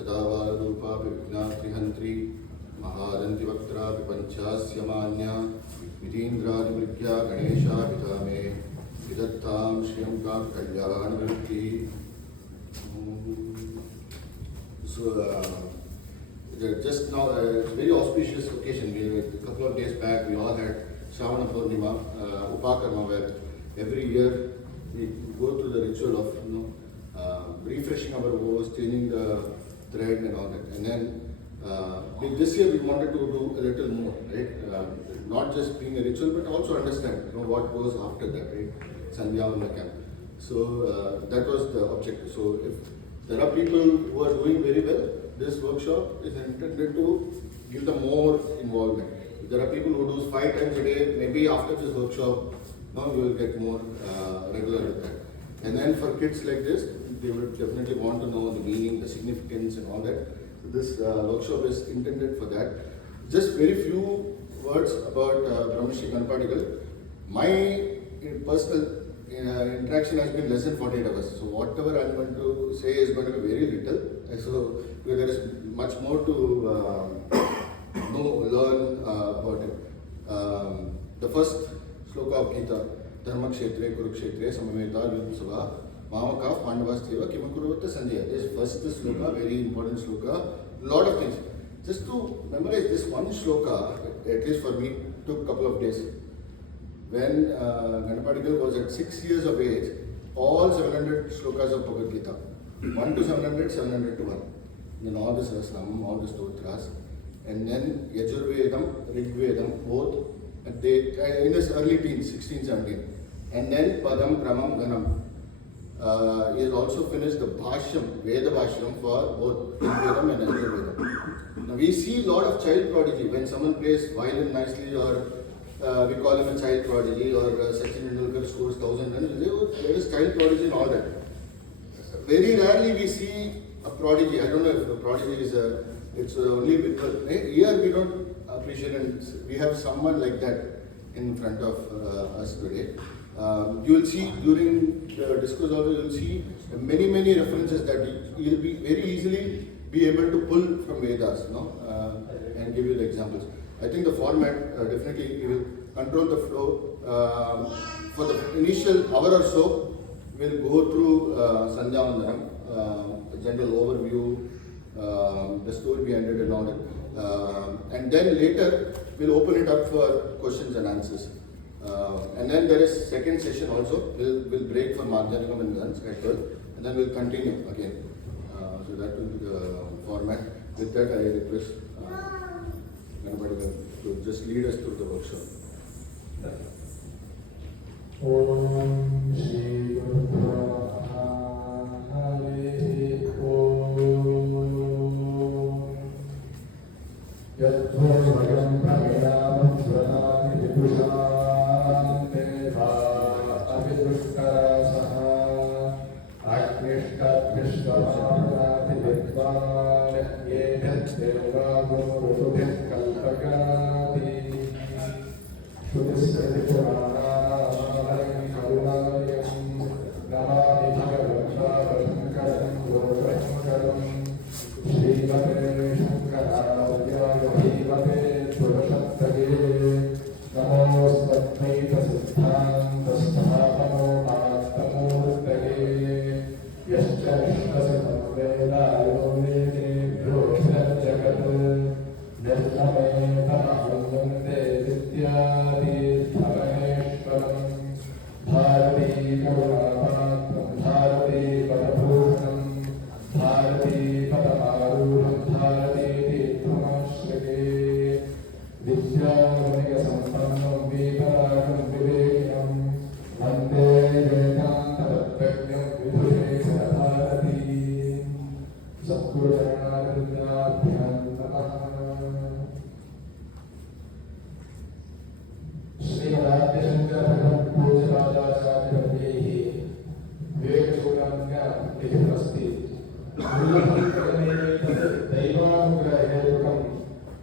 सदावारूपापि विघ्नात्रिहन्त्री महादन्तिवक्त्रापि पञ्चास्य मान्या विधीन्द्रादिवृद्ध्या गणेशाभिधा मे विदत्तां श्रियं कल्याणवृत्तिः. Just now, it's a very auspicious occasion. A couple of days back, we all had Shravana Purnima, Upakarma, where every year we go through the ritual of refreshing our vows, changing the thread and all that. And then this year we wanted to do a little more, right? Not just being a ritual, but also understand what goes after that, right? Sandhyavandana camp. So that was the objective. So if there are people who are doing very well, this workshop is intended to give them more involvement. If there are people who do 5 times a day, maybe after this workshop, you will get more regular with that. And then for kids like this, they would definitely want to know the meaning, the significance and all that. So this workshop is intended for that. Just very few words about Brahmashri Ganapadigal. My personal interaction has been less than 48 hours. So whatever I am going to say is going to be very little. So there is much more to learn about it. The first sloka of Gita, Dharma Kshetre, Kurukshetre, Samameta, Yudhasava, Mamaka, Pandavasteva, Kimakuruvata, Sanjaya. This first sloka, very important sloka. Lot of things. Just to memorize this one sloka, at least for me, took a couple of days. When Ganapadigal was at 6 years of age, all 700 slokas of Bhagavad Gita, 1 to 700, 700 to 1. Then all the Sahasranam, all the stotras, and then Yajurvedam, Rigvedam, both in his early teens, 16, 17. And then Padam, Kramam, Ganam. He has also finished the Bhashyam, Veda Bhashyam for both Rigvedam and Yajurvedam. Now we see a lot of child prodigy when someone plays violin nicely, or we call him a child prodigy, or Sachin Tendulkar scores 1,000 runs. There is child prodigy and all that. Very rarely we see a prodigy. I don't know if a prodigy is it's only with here we don't appreciate, and we have someone like that in front of us today. You will see during the discourse also, you will see many references that you will be very easily be able to pull from Vedas, and give you the examples. I think the format definitely will control the flow. For the initial hour or so, we'll go through Sandhyavandanam, general overview, the story behind it and all that. And then later, we'll open it up for questions and answers. And then there is second session also. We'll break for Madhyanikam and lunch at 12, and then we'll continue again. So that will be the format. With that, I request Ganapadigal to just lead us through the workshop. Om Shri Guru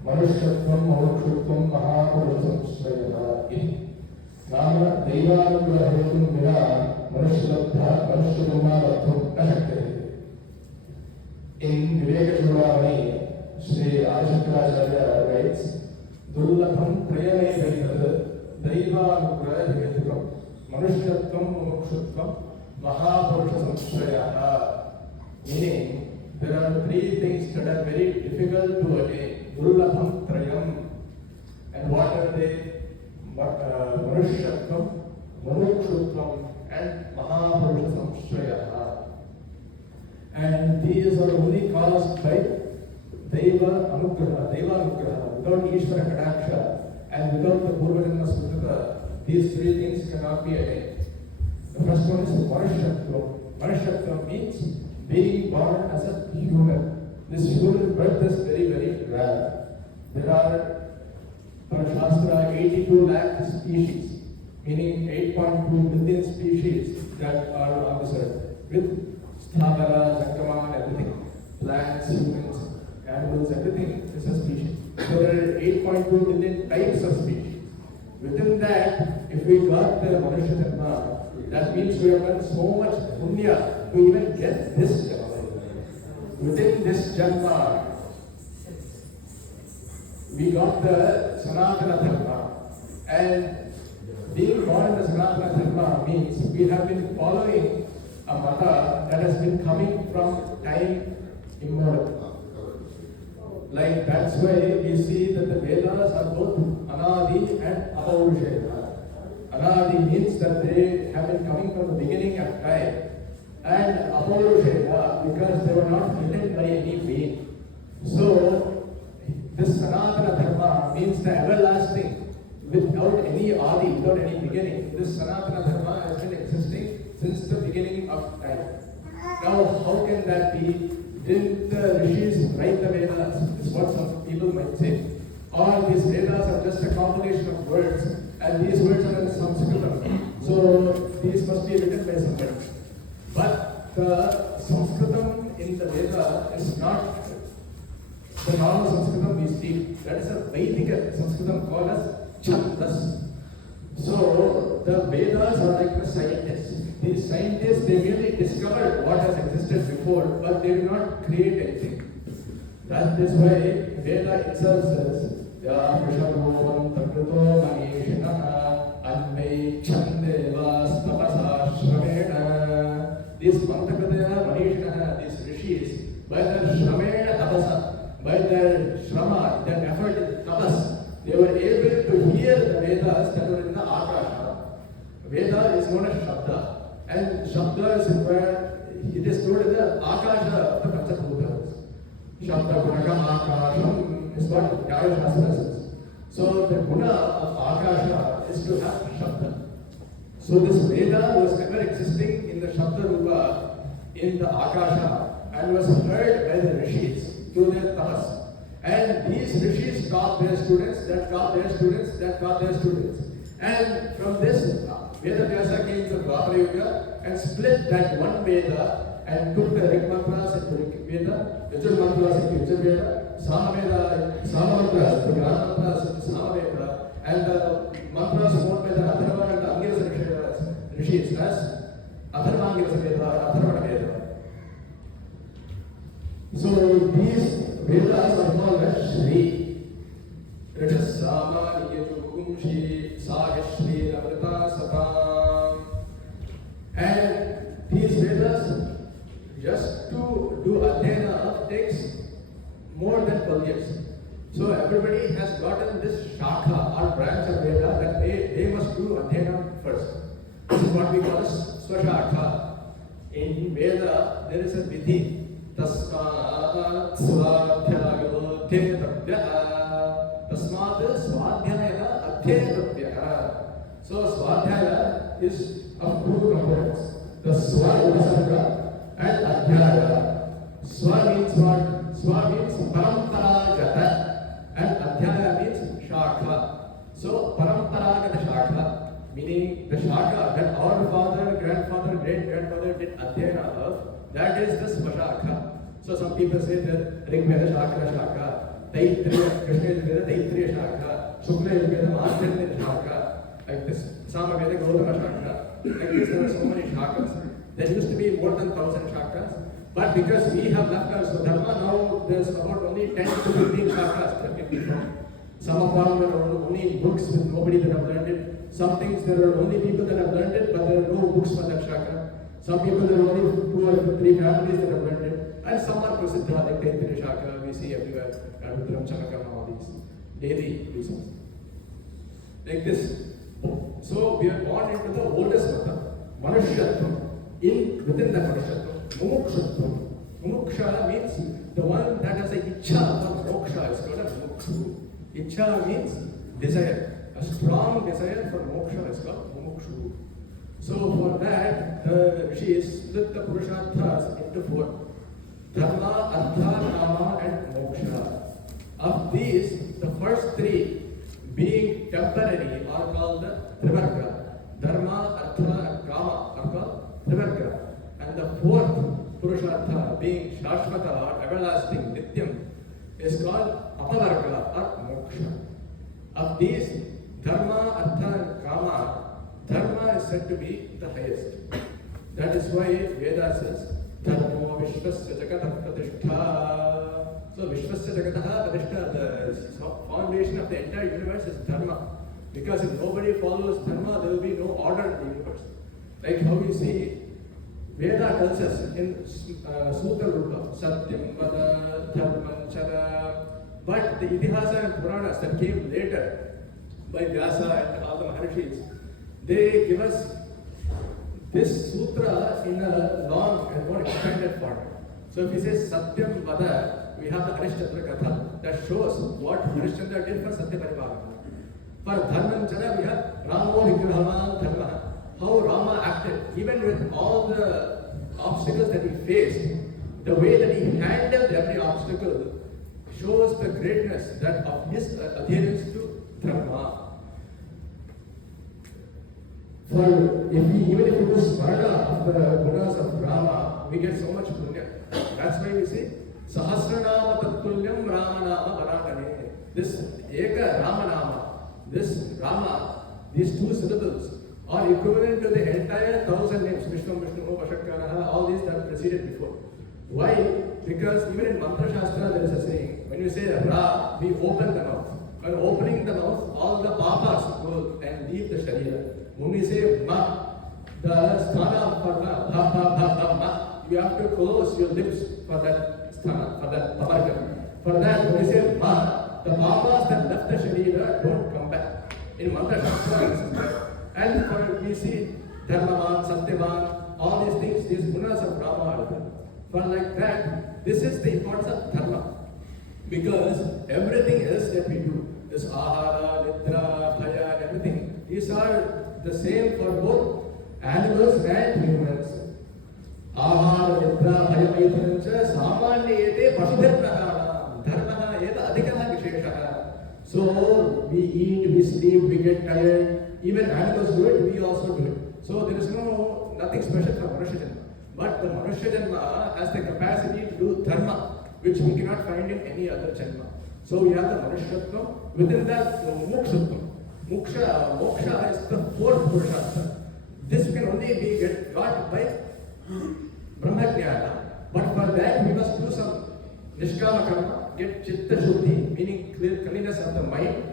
मनुष्यत्वं मौक्षुत्वं महापुरुषं श्रेयः नाम दैवानुग्रहेतुं विना मनुष्यजन्मालब्धुं न शक्यते। Viveka Shri Adishankaracharya writes, Dullabham Prayame Vedad Daivanugraha Hetukam Manushyattvam Mumukshutvam Mahapurusha Samshrayaha. Meaning, there are three things that are very difficult to attain. Dullabham Trayam. And what are they? Manushyattvam, Mumukshutvam, and Mahapurusha Samshrayaha. And these are only caused by Deva Anugraha. Without Ishvara Kadaksha and without the Purvajanma Smrita, these three things cannot be attained. The first one is Manushyatvam. Manushyatvam means being born as a human. This human birth is very, very rare. There are, per Shastra, 82 lakh species, meaning 8.2 billion species that are on this earth, with Sthavara, Sankrama, and everything. Plants, humans, animals, everything is a species. There are 8.2 billion types of species. Within that, if we got the Manushya Janma, that means we have done so much punya to even get this Janma. Within this Janma, we got the Sanatana Dharma. And being born in the Sanatana Dharma means we have been following a mata that has been coming from time immemorial. Like that's why we see that the Vedas are both Anadi and Apaurushaya. Anadi means that they have been coming from the beginning of time. And Apaurushaya because they were not written by any being. So this Sanatana Dharma means the everlasting without any Adi, without any beginning. This Sanatana Dharma has been existing since the beginning of time. Now, how can that be? Didn't the rishis write the Vedas? Is what some people might say. Or these Vedas are just a combination of words, and these words are in Sanskritam. So these must be written by somebody. But the Sanskritam in the Veda is not the normal Sanskritam we speak. That is a Vedic Sanskritam called as Chandas. So the Vedas are like the scientists. These scientists, they merely discovered what has existed before, but they do not create anything. That is why Veda itself says, Ya Vrishabhovam Takrito Manishinaha Anvei Chandevas Tapasa Shramena. These Mantakrataya Manishinaha, these rishis, by their Shramena Tapasa, by their Shrama, their effort in Tapas, they were able to hear the Vedas that were in the Akasha. Veda is known as Shabda. And Shabda is where it is stored in the Akasha of the Panchabhutas. Shabda Gunakam Akasham is what Nyaya Shastra says. So the guna of Akasha is to have Shabda. So this Veda was ever existing in the Shabda Rupa in the Akasha and was heard by the rishis through their tapas. And these rishis taught their students, that taught their students, that taught their students. And from this, Veda Vyasa came to Dwapara Yuga and split that one Veda and took the Rig Mantras into Rig Veda, Yajur Mantras into Yajur Veda, Sama Mantras, the Gran Mantras into Sama Veda, and the mantras known by the Atharva and the Angirasa rishis as Atharva Angirasa Veda or Atharvana Veda. So these Vedas are called as Shri. Rajasama Yajugumshi Sagashri Amrita Satam. And these Vedas, just to do Adhyana takes more than 12 years. So everybody has gotten this Shakha or branch of Veda that they must do Adhyana first. This is what we call as Swashakha. In Veda, there is a Vidhi. Tasmat Swadhyaya Adhyatavya. Tasmat Swadhyaya Adhyatavya. So Swadhyaya is of two components. The Swa Visarga and Adhyaya. Swa means what? Swa means Paramparagata and Adhyaya means Shakha. So Paramparagata Shakha, meaning the Shakha that our father, grandfather, great-grandfather did Adhyana of, that is the Swashakha. So some people say that Rig Veda Shakha, Taittiriya, Krishna Veda Taittiriya Shakha, Shukla Veda Markandeya Shakha, like this, Sama Veda Gautama Shakha. Like this, there are so many shakas. There used to be more than 1,000 shakas, But because we have left our so dharma now, there's about only 10 to 15 chakras that can be found. Some of them are only in books with nobody that have learned it. Some things there are only people that have learned it, but there are no books for that chakra. Some people there are only 2 or 3 families that have learned it, and some are prasiddha like Taittiriya chakra we see everywhere, Rudram Chanakam, all these daily uses. Like this. So we are born into the oldest mata, Manushyatvam. Within that Manushyatvam, Mumukshatvam. Mumuksha means the one that has a ichha for moksha is called a mumukshu. Ichha means desire. A strong desire for moksha is called mumukshu. So for that, the rishis split the purusharthas into 4. Dharma, Artha, Kama and Moksha. Of these, the first 3 being temporary are called the Trivarga. Dharma, Artha and Kama are called Trivarga. And the 4th Purushartha being Shashvata or everlasting, Nityam, is called Atavarga or Moksha. Of these, Dharma, Artha and Kama, Dharma is said to be the highest. That is why Veda says, Dharmo Vishvasya Jagatah Pratishtha. So Vishvasya Jagatah Pratishtha, the foundation of the entire universe is Dharma. Because if nobody follows Dharma, there will be no order in the universe. Like how you see, Veda tells us in Sutra Rupa, Satyam Vada, Dharman Chara. But the Itihasa and Puranas that came later by Vyasa and all the Maharishis, they give us this sutra in a long and more expanded form. So if we say Satyam Vada, we have the Harishchandra Katha that shows what Harishchandra did for Satya Pariparana. For Dharman Chara, we have Ramo Vigrahavan Dharma. How Rama acted, even with all the obstacles that he faced, the way that he handled every obstacle shows the greatness that of his adherence to Dharma. For even if we do Smarana of the gunas of Rama, we get so much punya. That's why we say Sahasranama Tattulya Ramanama Varadane. This Eka Ramanama, this Rama, these 2 syllables are equivalent to the entire 1,000 names, Vishnu, Vishnu, Vashakaraha, all these that preceded before. Why? Because even in Mantra Shastra there is a saying, when you say Ra, we open the mouth. When opening the mouth, all the papas go and leave the Sharira. When we say Ma, the sthana for Ma, you have to close your lips for that sthana, for that paparga. For that, when we say Ma, the papas that left the Sharira don't come back. In Mantra Shastra, and for we see Dharmavan, Satyavan, all these things, these gunas of Rama are there. For like that, this is the importance of Dharma. Because everything else that we do, this Ahara, Nidra, Bhaya, everything, these are the same for both animals and humans. Ahara, Nidra, Bhaya, Maithancha, Samanyete, Pasudharmaha, Dharmaha, Yeta, Adhikana, Visheshaha. So, we eat, we sleep, we get tired. Even animals do it, we also do it. So there is nothing special for Manushya Janma. But the Manushya Janma has the capacity to do Dharma, which we cannot find in any other Janma. So we have the Manushyatvam, within that Mukshatvam. Moksha is the 4th Purushartha. This can only be got by Brahmajnana. But for that we must do some Nishkama Karma, get Chitta Shuddhi, meaning clearness of the mind.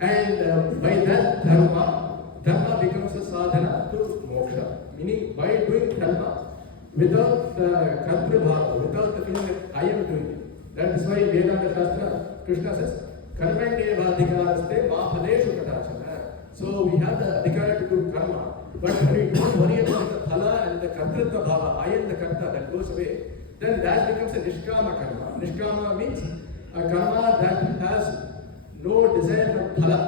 And by that Dharma becomes a sadhana to moksha. Meaning by doing Dharma without the Kartribhava, without the feeling that I am doing it. That is why Vedanta Shastra, Krishna says, Karmendeva adhikaraste ma phaleshu kadachana. So we have the adhikara to do karma, but when we don't worry about the phala and the kartritva bhava, I am the karta, that goes away, then that becomes a nishkama karma. Nishkama means a karma that has no desire for phala,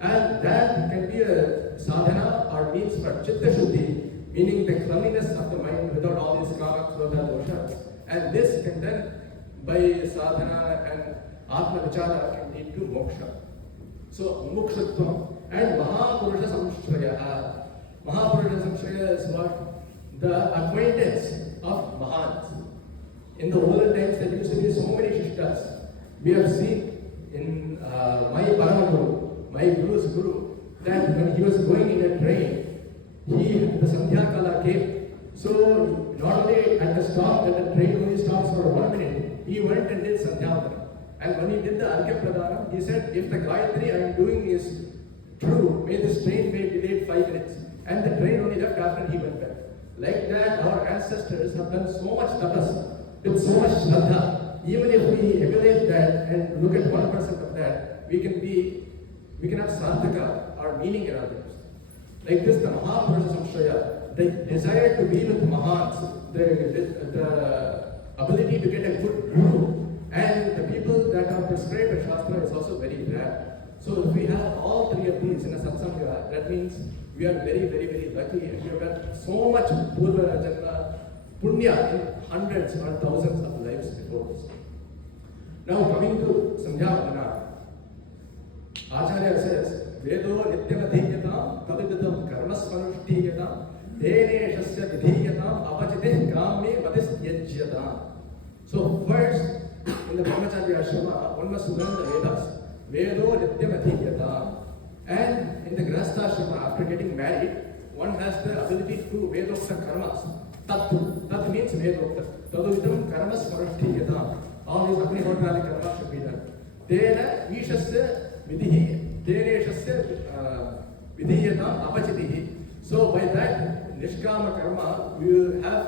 and that can be a sadhana or means for chitta shuddhi, meaning the cleanliness of the mind without all these kama, krodha, dosha. And this can then, by sadhana and atma vichara, can lead to moksha. So, mukshatvam and Mahapurusha Samshraya. Mahapurusha Samshraya is what? The acquaintance of Mahans. In the olden times, there used to be so many shishtas. We have seen in my Paramaguru, my Guru's Guru, that when he was going in a train, the Sandhya Kala came. So not only at the stop, that the train only stops for 1 minute, he went and did Sandhyavandana. And when he did the Arghya Pradhanam, he said, if the Gayatri I am doing is true, may this train be delayed 5 minutes. And the train only left after he went back. Like that, our ancestors have done so much tapas, with so much shraddha. Even if we emulate that and look at 1% of that, we can have sarthaka, or meaning in our lives. Like this, the Mahapurushas of Shraya, the desire to be with Mahans, the ability to get a good guru, and the people that are prescribed a Shastra is also very rare. So if we have all three of these in a satsanga, that means we are very, very, very lucky, and we have done so much Purva Janma Punya in hundreds or thousands of lives before us. Now coming to Sandhyavandana, Acharya says, Vedo Nityamadhiyatam Tavidadam Karmasmanushtiyatam Deneshasya Vidhiyatam Apachiteh Kame Vadis. So first, in the Brahmacharya Ashrama, one must learn the Vedas. Vedo Nityamadhiyatam. And in the Grihastha Ashrama, after getting married, one has the ability to do Vedokta karmas. Tat. Tat means Vedokta. Taduvidam karmas marashtiyatam. All these Agnihotrali karmas should be done. Tena Ishasya Vidhi. Teneshasya Vidhiyatam Apachitihi. So by that Nishkama karma, we will have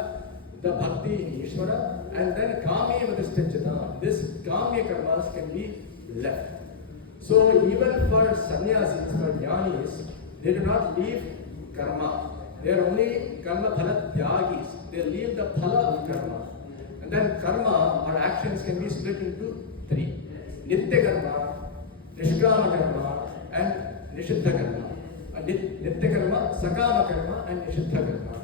the bhakti in Ishvara, and then Kami Vadisthachana. This Kamya karmas can be left. So even for sannyasis, for jnanis, they do not leave karma. They are only karma phala tyagis. They leave the phala of karma. And then karma or actions can be split into three. Nitya karma, Nishkama karma, and Nishiddha karma. Nitya karma, Sakama karma, and Nishiddha karma.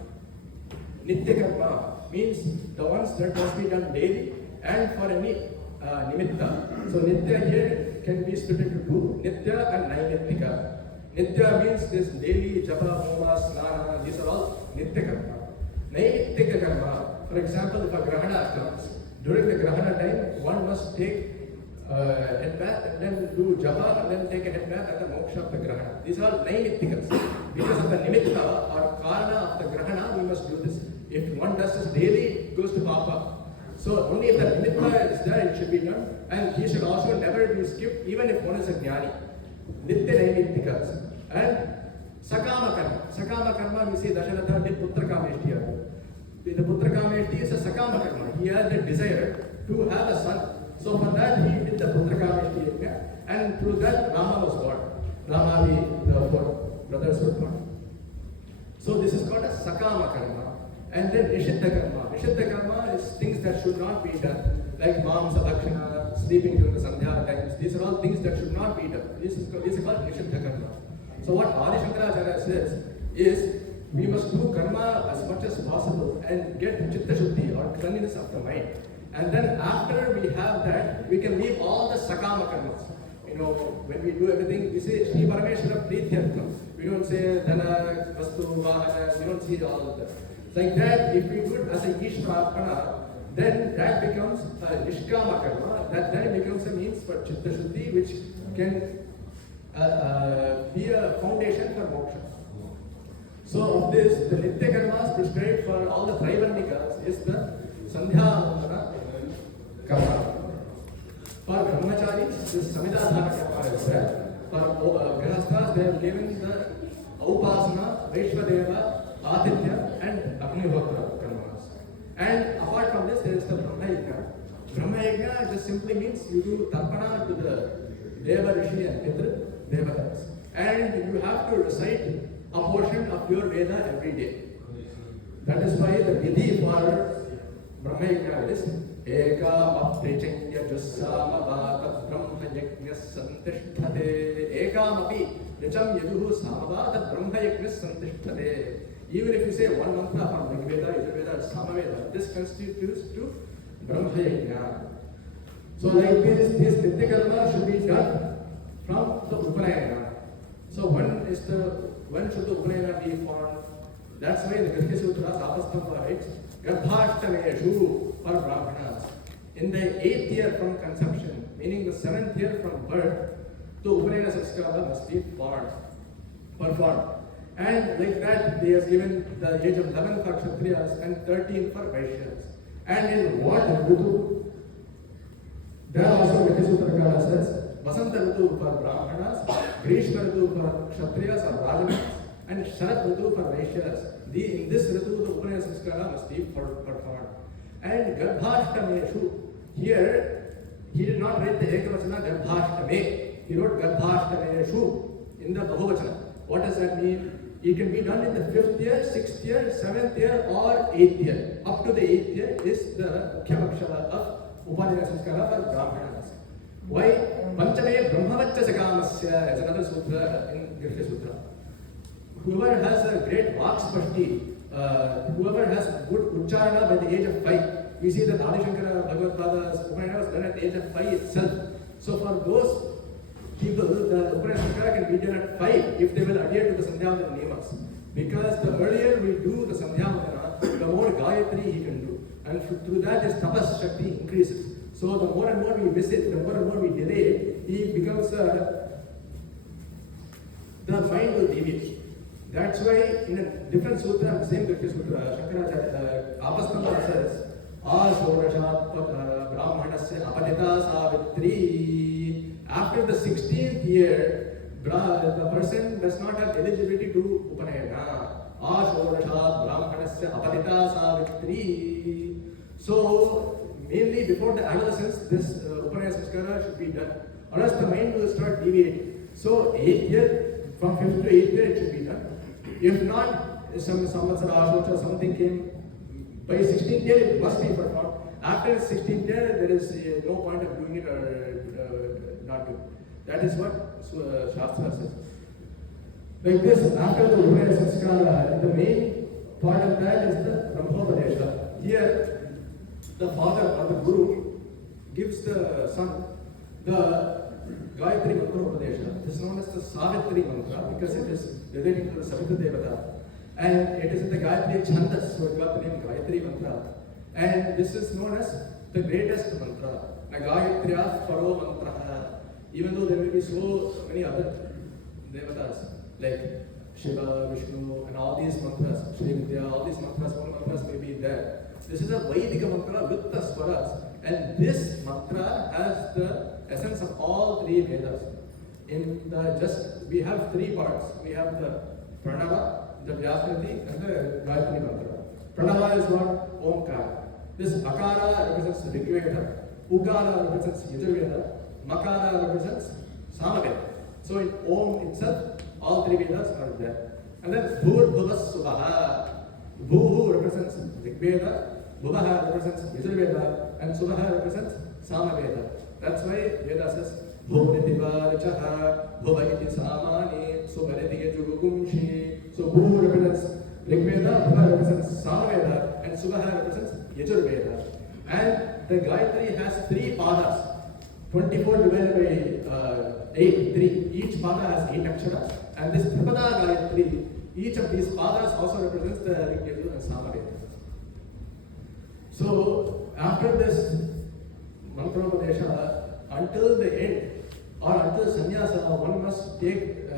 Nitya karma means the ones that must be done daily and for any nimitta. So Nitya here can be split into two, Nitya and Nainittika. Nitya means this daily japa, homa, snana, these are all Nitya karma. Nainittika karma, for example, if a grahana comes, during the grahana time, one must take head bath and then do japa and then take a head bath at the moksha of the grahana. These are Nainittikas. Because of the nimitta or karana of the grahana, we must do this. If one does this daily, it goes to papa. So only if the nimitta is there, it should be done. And he should also never be skipped, even if one is a jnani. Nitya Nainittikas. And Sakama karma. Sakama karma, we say Dasharatha did Putra Kameshtiya. The Putra Kameshti is a Sakama karma. He had the desire to have a son. So for that, he did the Putra Kameshti. And through that, Rama was born. Rama, the four brothers were born. So this is called a Sakama karma. And then Nishiddha karma. Nishiddha karma is things that should not be done. Like Mamsa Lakshana, sleeping during the Sandhya times. These are all things that should not be done. This is called Nishiddha karma. So what Adi Shankaracharya says is, we must do karma as much as possible and get Chitta Shuddhi or cleanliness of the mind. And then after we have that, we can leave all the Sakama karmas. You know, when we do everything, we say Shri Parameshwara Prithyatham. We don't say Dana, Vastu, Vahana, we don't see all of that. Like that, if we do it as a Ishvarapana, then that becomes a Nishkama karma, that then becomes a means for Chitta Shuddhi, which can be a foundation for moksha. So of this, the Nitya karmas prescribed for all the Traivandikas is the Sandhyavandana karma. For Brahmacharis, this Samidadhana karma is there. For Grihasthas, they have given the Upasana, Vaishvadeva, Aditya, and Agnihotra karmas. And apart from this, there is the Brahma Yajna. Brahma Yajna just simply means you do Tarpana to the Deva, Rishi, and Pitra Devatas. And you have to recite a portion of your Veda every day. That is why the Vidhi for Brahma Yajna is Ekam Aprichanya Jussama Bhatat Brahma Yajna Santishtade. Ekam Api Richam Yaduhu Samavata Brahma Yajna Santishtade. Even if you say one mantra from Rigveda, Yajurveda, Samaveda, this constitutes to Brahma Yajna. So like this Nitya karma should be done from the Upanayana. So when should the Upanayana be formed? That's why the Grihya Sutras Apastamba writes, Garbhashtameshu for Brahmanas. In the 8th year from conception, meaning the 7th year from birth, the Upanayana Sanskara must be performed. And like that, he has given the age of 11 for Kshatriyas and 13 for Vaishyas. And in what Ritu? There also Vettisutragala says, Vasanta Ritu for Brahmanas, Grishma Ritu for Kshatriyas or Rajanas, and Sharat Ritu for Vaishyas. In this Ritu, the Upanaya Sanskara must be performed. And Garbhashtameshu, here, he did not write the Ekavachana Garbhashtame. He wrote Garbhashtameshu in the Bahuvachana. What does that mean? It can be done in the 5th year, 6th year, 7th year, or 8th year. Up to the 8th year is the Mukhyamakshara of Upanaya Sanskara for Brahmanas. Why? Panchame Brahmavaccha Sakamasya is another sutra in Grishya Sutra. Whoever has a great Vakspashti, whoever has good Ucharana by the age of 5, we see that Adi Shankara Bhagavad Pada's Upanaya was done at the age of 5 itself. So for those people, the Upanaya Sanskara can be done at 5 if they will adhere to the Sandhyavadana Niyamas. Because the earlier we do the Sandhyavadana, the more Gayatri he can do. And through that his tapas Shakti increases. So the more and more we miss it, the more and more we delay it, he becomes the mind will deviate. That's why in a different sutra, the same Grishya Sutra, Shankaracharya, Apastambha says, Ashorashat Brahmanasya Apatita Savitri. After the 16th year, the person does not have eligibility to Upanayana. Ashorashat Brahmanasya Apatita Savitri. So, mainly before the adolescence, this Upanaya Sanskara should be done. Or else the mind will start deviating. So, 8th year, from 5th to 8th year, it should be done. If not, some Samvatsara Ashocha, something came, by 16th year, it must be performed. After 16th year, there is no point of doing it or not doing it. That is what Shastra says. Like this, after the Upanaya Sanskara, the main part of that is the Brahmopadesha. Here, the father or the guru gives the son the Gayatri Mantra Upadesha. This is known as the Savitri Mantra because it is relating to the Savitra Devata. And it is in the Gayatri Chandas, so it got the name Gayatri Mantra. And this is known as the greatest mantra. Nagayatriya Paro Mantra. Even though there may be so many other devatas like Shiva, Vishnu, and all these mantras, Shri Vidya, all these mantras, one mantras may be there. This is a Vaidika mantra with the swaras. And this mantra has the essence of all 3 Vedas. We have 3 parts. We have the Pranava, the Vyakriti, and the Gayatri mantra. Pranava is what? Omkara. This Akara represents Rigveda, Ukara represents Yajurveda, Makara represents Samaveda. So in Om itself, all 3 Vedas are there. And then Bhur-Bhuvas Subaha. Bhuhu represents Rigveda, Bhuvaha represents Yajurveda, and Subaha represents Samaveda. That's why Veda says, Bhuvaniti Varichaha, Bhuvaniti Samani, Subhaniti Yajurugumshi. So Bhu represents Rigveda, Bhuva represents Samaveda, and Subaha represents Yajurveda. And the Gayatri has 3 padas. 24 divided by 8, 3. Each pada has 8 aksharas. And this Tripada Gayatri, each of these padas also represents the Rigveda and Samaveda. So, after this Mantropadesha, until the end, or until sannyasa, one must take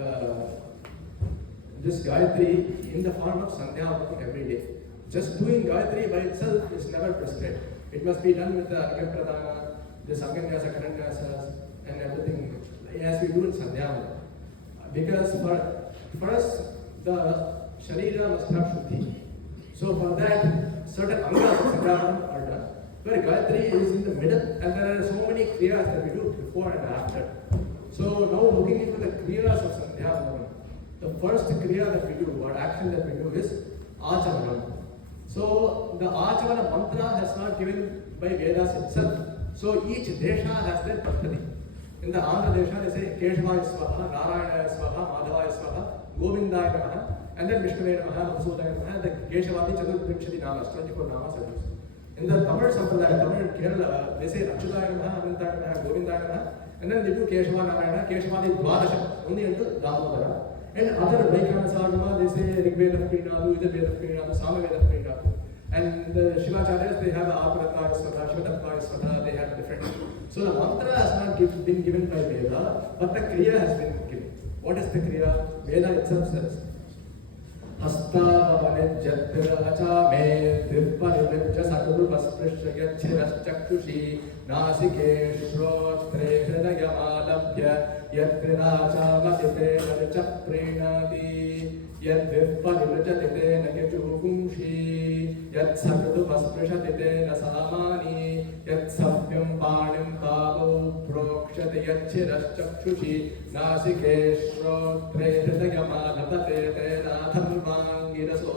this Gayatri in the form of Sandhya every day. Just doing Gayatri by itself is never prescribed. It must be done with the Agapradana, the Sanganyasa, Karanyasas, and everything as we do in Sandhya. Because for us, the Sharira must have Shuddhi. So for that, certain Angas of Sandhya are done. Where Gayatri is in the middle, and there are so many Kriyas that we do before and after. So now looking into the Kriyas of Sandhya, the first Kriya that we do, or action that we do is Achavanam. So the Achavana mantra has not given by Vedas itself. So each Desha has their Pattani. In the Andhra Desha, they say Keshvaya Swaha, Narayana Swaha, Madhavaya Swaha, Govindaya Namaha, and then Vishnuvaya Namaha, Vasudaya Namaha, the Keshavati Chaturvikshati Namas, 24 Namas are used. In the Tamil Sampradaya, Tamil and Kerala, they say Achyutaya Namaha, Anantaya Namaha, Govindaya Namaha, and then they do Keshava Narayana, Keshavati Dvadasha, only until Damodara. And other Vaikana Sarvama, they say Rigveda Prinadu, Yajurveda Prinadu, Samaveda Prinadu. And the Shivacharyas, they have Aparataya Svata, Shivatapaya Svata, they have different. So the mantra has not been given by Veda, but the Kriya has been given. What is the Kriya? Veda itself says, हस्तावनिज्यद्विराचा मे द्विपरिवृज्य सकुरुपस्पृश्य यच्छिरश्चक्षुषी नासिके श्रोत्रे हृदयमालभ्य यद्विराचामति तेन च प्रीणाति यद्विपरिवृजति तेन यजुगुंषि यत्सकृदुपस्पृशति तेन सामानि यत्सव्यं पाणिं पावौ प्रोक्षति यच्छिरश्चक्षुषि नासिके श्रोत्रे हृदयमालभते तेनाथर्वाङ्गिरसो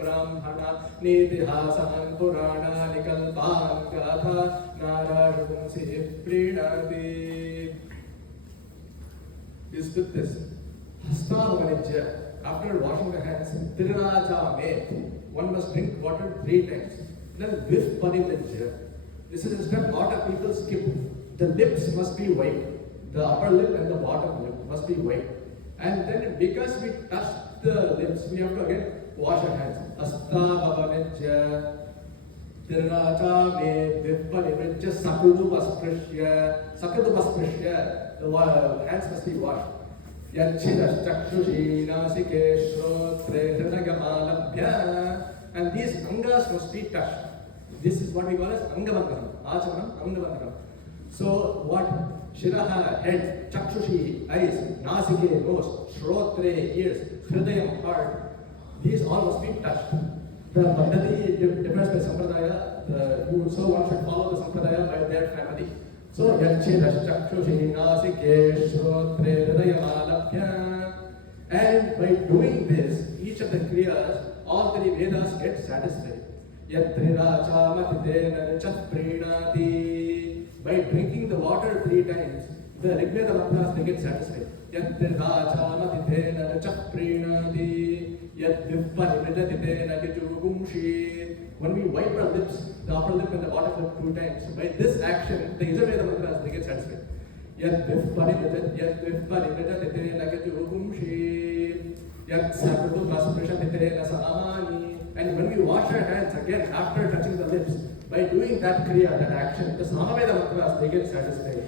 ब्राह्मण नीतिहासान् पुराणानि कल्पान् गाथा नारायणपुंसि प्रीणाति. Is with this Hastavanijya, after washing the hands, Tiriraja me, one must drink water 3 times. Then Viparilijya. This is a step a lot of people skip. The lips must be white. The upper lip and the bottom lip must be white. And then because we touch the lips, we have to again wash our hands. Hastavanijya. Tiriraja me, Viparilijya, Sakudupasprishya. The hands must be washed. Yachirashchaksushi nasike shrotre hridagamalabhya. And these angas must be touched. This is what we call as angavandhanam. Acharanam, angavandhanam. So what? Shiraha, head, chakshushi, eyes, nasike, nose, shrotre, ears, hridayam, heart. These all must be touched. The Paddhati differs by Sampradaya. So one should follow the Sampradaya by their family. So, Yachirashchaksushi nasike shrotre hridayamalabhya. And by doing this, each of the kriyas, all 3 Vedas get satisfied. Yatrirachamati chat prinati. By drinking the water 3 times, the Rigveda mantras they get satisfied. Yatrirachamati chat prinati. Yadviparivrajatitena yajugumshi. When we wipe our lips, the upper lip and the bottom lip 2 times, by this action, the Yajurveda mantras they get satisfied. Yadviparivrajatitena yajugumshi. Yatsakudupasprishaditena samani. And when we wash our hands again after touching the lips, by doing that kriya, that action, the Samaveda mantras they get satisfied.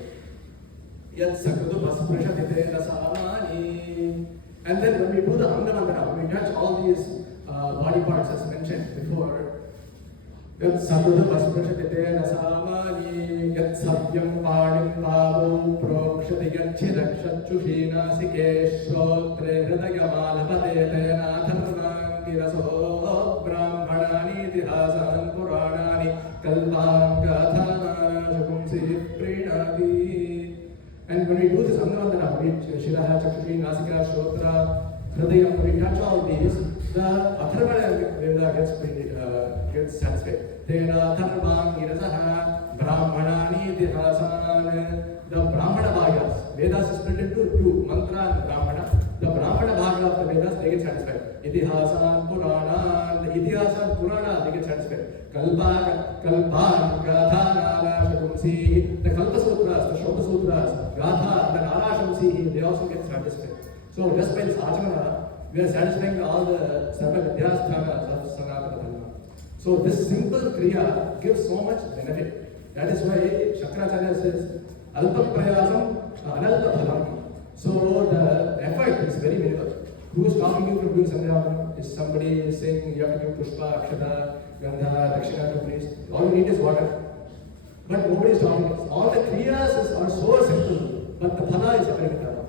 Yatsakudupasprishaditena samani. And then when we do the Angavandana, when we touch all these body parts as mentioned before, Yat Sakudupasprishaditena samani, Yat Savyam Padim Pavau Prokshati Yachirakshachushi Nasike Shrotre Hridagamalapate Tena Dharmangiraso Brahmanani Tihasan Puranani Kalpan Gathana Shakumsi Prinati. And when we do this Angavandana, we Shiraha, Chakshushi, Nasika, Shrotra, Hridayam, when we touch all these, the Atharvana Veda gets satisfied. Tena Dharmangirasaha Brahmanani Tihasan. The Brahmana Bhagas, Vedas is split into 2, Mantra and Brahmana. The Brahmana Bhaga of the Vedas, they get satisfied. Itihasan, Purana, the Itihasan, Purana, they get satisfied. Kalpan, Gathana, Shakumsi, the Kalpa Sutras, the Shloka Sutras, Gatha, the Nara Shamsi, they also get satisfied. So just by this Ajamana, we are satisfying all the Sarva Vidyasthanas of Sanatana Dharma. So this simple Kriya gives so much benefit. That is why Shakracharya says, Alpa Prayasam, Analpa Phalam. So the effort is very minimal. Who is stopping you from doing Sandhyavana? Is somebody saying you have to do Pushpa, Akshata, Gandha, Dakshina to priest? All you need is water. But nobody is stopping us. All the Kriyas are so simple, but the Phala is aparimitara.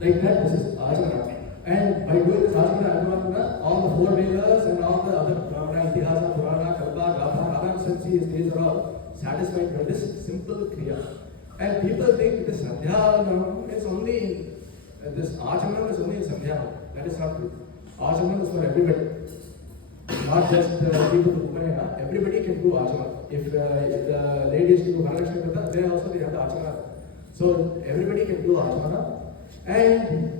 Like that, this is Ajamana. And by doing this Ajamana, all the 4 Vedas and all the other Brahmana, Itihasa, Purana, Kalpa, Gatha, Radha, Sansi, these are all satisfied by this simple Kriya. And people think this Sandhyavana is only, this Ajamana is only Sandhyavana. That is not true. Ajamana is for everybody. Not just people who Upanayana. Everybody can do Ajamana. If the ladies do Mahalakshmi Vrata, they also they have the Ajamana. So everybody can do Ajamana. And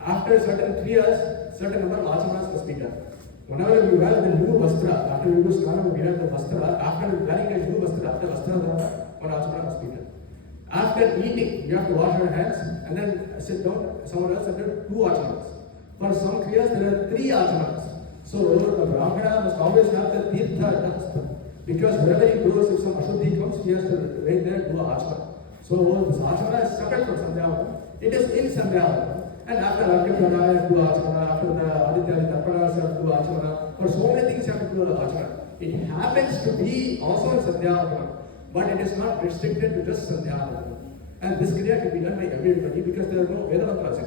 after certain kriyas, certain number of Ajamanas must be done. Whenever you wear the new Vastra, after you do Snana, we wear the Vastra. After wearing a new Vastra, the Vastra, one Ajamana must be done. After eating, you have to wash your hands and then sit down somewhere else and do 2 Ajamanas. For some kriyas, there are 3 Ajamanas. So the Brahmana must always have the Tirtha Hasta. Because wherever he goes, if some Ashuddhi comes, he has to right there do Ajamana. So this Ajamana is separate from Sandhyavana. It is in Sandhyavana. And after Arghya Pranaya, do Achana, after the Aditya Tarpanas, do Achana. For so many things you have to do Achana. It happens to be also in Sandhya, but it is not restricted to just Sandhya. And this Kriya can be done by everybody because there are no Veda mantras.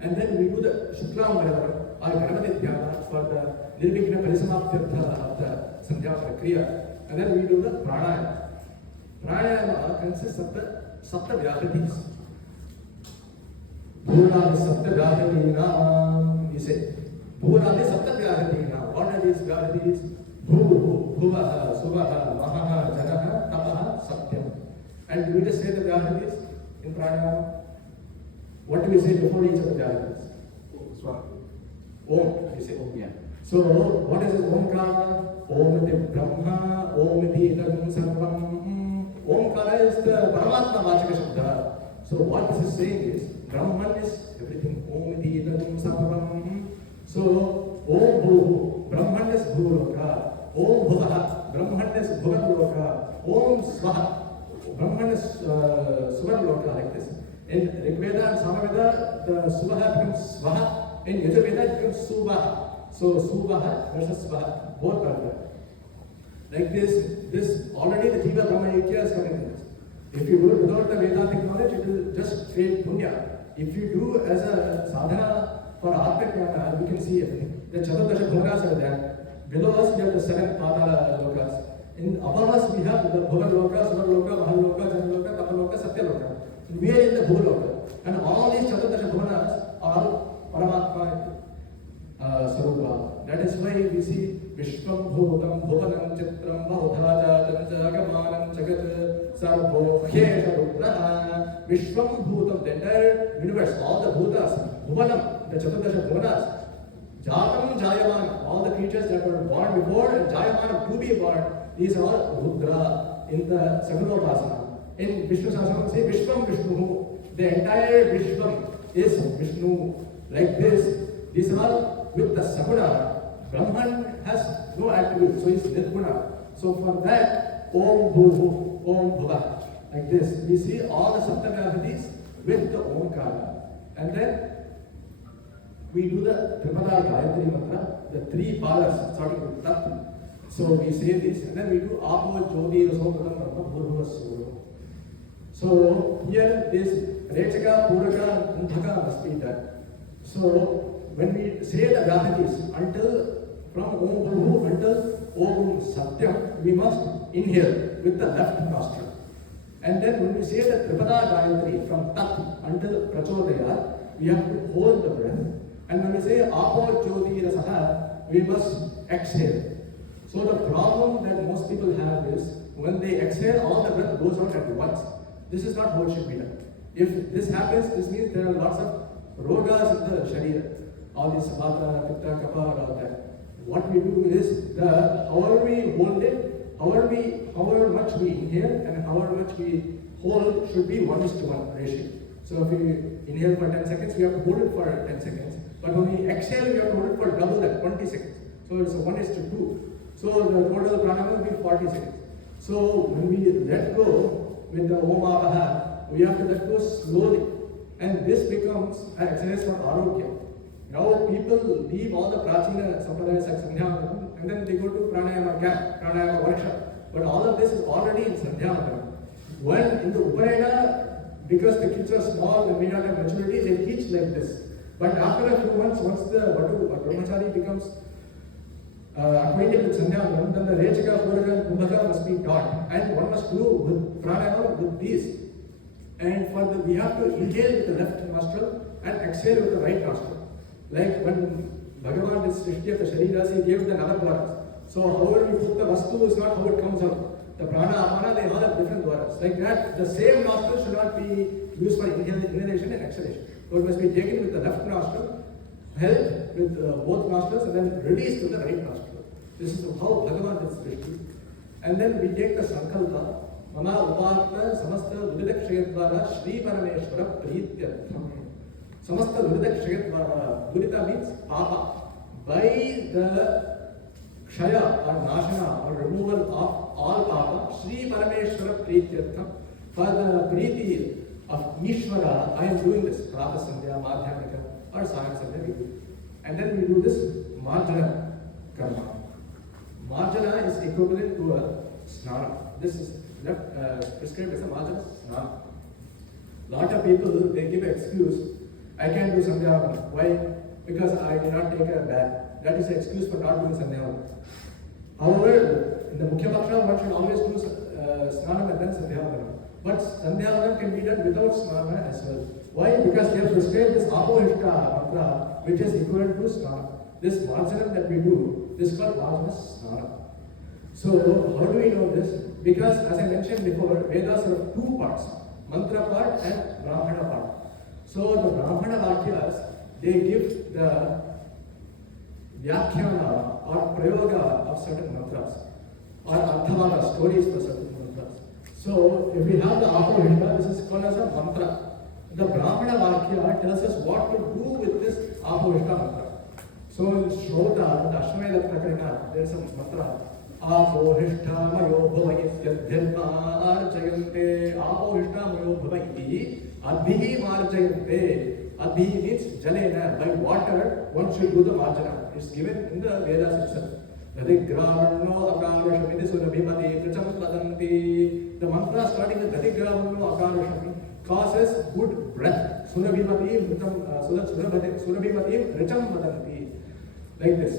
And then we do the Shuklam Vedavara or Ganapati Dhyana for the Nirvighna Parisamaptirtha of the Sandhya Kriya. And then we do the Pranayama. Pranayama consists of the Sapta Vyakritis. Bhurani Sapta Vyakritinam, we say. Bhurani Sapta Vyakritinam. What are these Vyakritis? Bhu, Bhuvaha, Suvaha, Mahaha, Janaha, Tapaha, Satyam. And do we just say the Vyakritis in Pranayama? What do we say before each of the Vyakritis? Om, we say. Yeah. So, what is this Omkara? Om iti Brahma, Om iti Idam Sarvam. Omkara is the Paramatma Vachaka Shabda. So, what this is saying is, Brahman is everything. Om iti Idam Sarvam. So, Om Bhu, Brahman is Bhuloka. Om Bhuvaha, Brahman is Bhuvaloka. Om Swaha, Brahman is Suvarloka, like this. In Rigveda and Samaveda, the Suvaha becomes Swaha. In Yajurveda, it becomes Suvaha. So Suvaha versus Swaha, both are there. Like this already the Jiva Brahma Aikya is coming in this. If you do it without the Vedantic knowledge, it will just create punya. If you do as a sadhana for Atma Jnana, you can see everything. The Chaturdasha Bhuvanas are there. Below us, we have the 7 Patala Lokas. In above us, we have the Bhuva Loka, Suvar Loka, Mahaloka, Janaloka, Tapaloka, Satyaloka. We are in the Bhuva Loka. And all these Chaturdasha Bhuvanas are Paramatma Sarupa. That is why we see Vishwam Bhutam Bhuvanam Chitram Bahudhajatam Jagamanam Jagat Sarvo Khesha Rudraha. Vishwam Bhutam, the entire universe, all the Bhutas, Bhuvanam, the Chaturdasha Bhuvanas, Jatam Jayaman, all the creatures that were born before and Jayaman to be born, these are all Rudra in the Sagunopasana. In Vishnu Sahasranam, say Vishwam Vishnu. The entire Vishwam is Vishnu. Like this, these are with the Saguna. Brahman has no attribute, so he's Nirguna. So for that, Om Bhu, Om Bhuva. Like this, we see all the Saptavyakhadis with the Omkara. And then we do the Tripada Gayatri Mantra, the 3 padas starting with Tat. So we say this, and then we do Apo Jodi Rasopradam Brahma Bhurvasura. So here this Rechaka, Puraka, and Kumbhaka must be done. So when we say the Vyakritis until from Om Bhu until Om Satyam, we must inhale with the left nostril. And then when we say the Tripada Gayatri from Tat until Prachodaya, we have to hold the breath. And when we say Apo Jyoti Rasaha, we must exhale. So the problem that most people have is when they exhale, all the breath goes out at once. This is not how it should be done. If this happens, this means there are lots of rogas in the sharira. All these vata, pitta, kapha, all that. What we do is however we hold it, however much we inhale and however much we hold should be 1:1 ratio. So if we inhale for 10 seconds, we have to hold it for 10 seconds. But when we exhale, we have to hold it for double that, 20 seconds. So it's a 1:2. So the total pranayama will be 40 seconds. So when we let go with the Om Avaha, we have to let go slowly. And this becomes an exercise for Arogya. Now people leave all the Prachina Sampradayas like Sandhya and then they go to Pranayama camp, Pranayama workshop. But all of this is already in Sandhya. When in the Upanayana, because the kids are small and may not have maturity, they teach like this. But after a few months, once the Vadu or Brahmachari becomes acquainted with Sandhya, then the Rechaka, Puraka, and Kumbhaka must be taught. And one must do with Pranayama with these. And for we have to inhale with the left nostril and exhale with the right nostril. Like when Bhagavan did Srishti of the Shariras, he gave the Navadvaras. So however you put the Vastu is not how it comes out. The Prana, Apana, they all have different dwaras. Like that, the same nostril should not be used for inhalation and exhalation. So it must be taken with the left nostril, held with both nostrils, and then released with the right nostril. This is how Bhagavan did Srishti. And then we take the Sankalpa. Mama Upartha Samasta Vidakshayadvara Shri Parameshwara Prityartham. Samasta Vidakshayadvara. Vidita means Papa. By the Kshaya or Nashana or removal of all Papa, Shri Parameshwara Prityartham. For the Priti of Ishvara, I am doing this, Prata Sandhya, Madhyamika, or Sayam Sandhya we do. And then we do this Marjana Karma. Marjana is equivalent to a Snana. This is prescribed as a Marjana Snana. Lot of people, they give an excuse, I can't do Sandhya. Why? Because I did not take a bath. That is an excuse for not doing Sandhya. However, in the Mukhya Paksha, one should always do Snana and then Sandhya. But Sandhya can be done without Snana as well. Why? Because they have prescribed this Apohishta mantra, which is equivalent to Snana. This Marjanam that we do, this is called Marjana Snana. So, how do we know this? Because as I mentioned before, Vedas are of two parts, Mantra part and Brahmana part. So, the Brahmana Vakyas, they give the Vyakhyana or Prayoga of certain mantras, or Arthavana, stories for certain mantras. So, if we have the Apohishta, this is called as a mantra. The Brahmana Vakya tells us what to do with this Apohishta mantra. So in Shrota, the Ashwamedha Prakarana, there is a mantra. Apohishta mayo bhava ityadhyatma arjayante. Apohishta mayo bhava iti adhihi marjayante. Adhihi means jalena. By water, one should do the marjana. It's given in the Vedas itself. Gadigravanno akarashami sunabhimati tricham vadanti. The mantra starting with Gadigravanno akarashami causes good breath. Sunabhimati richam vadanti. Like this.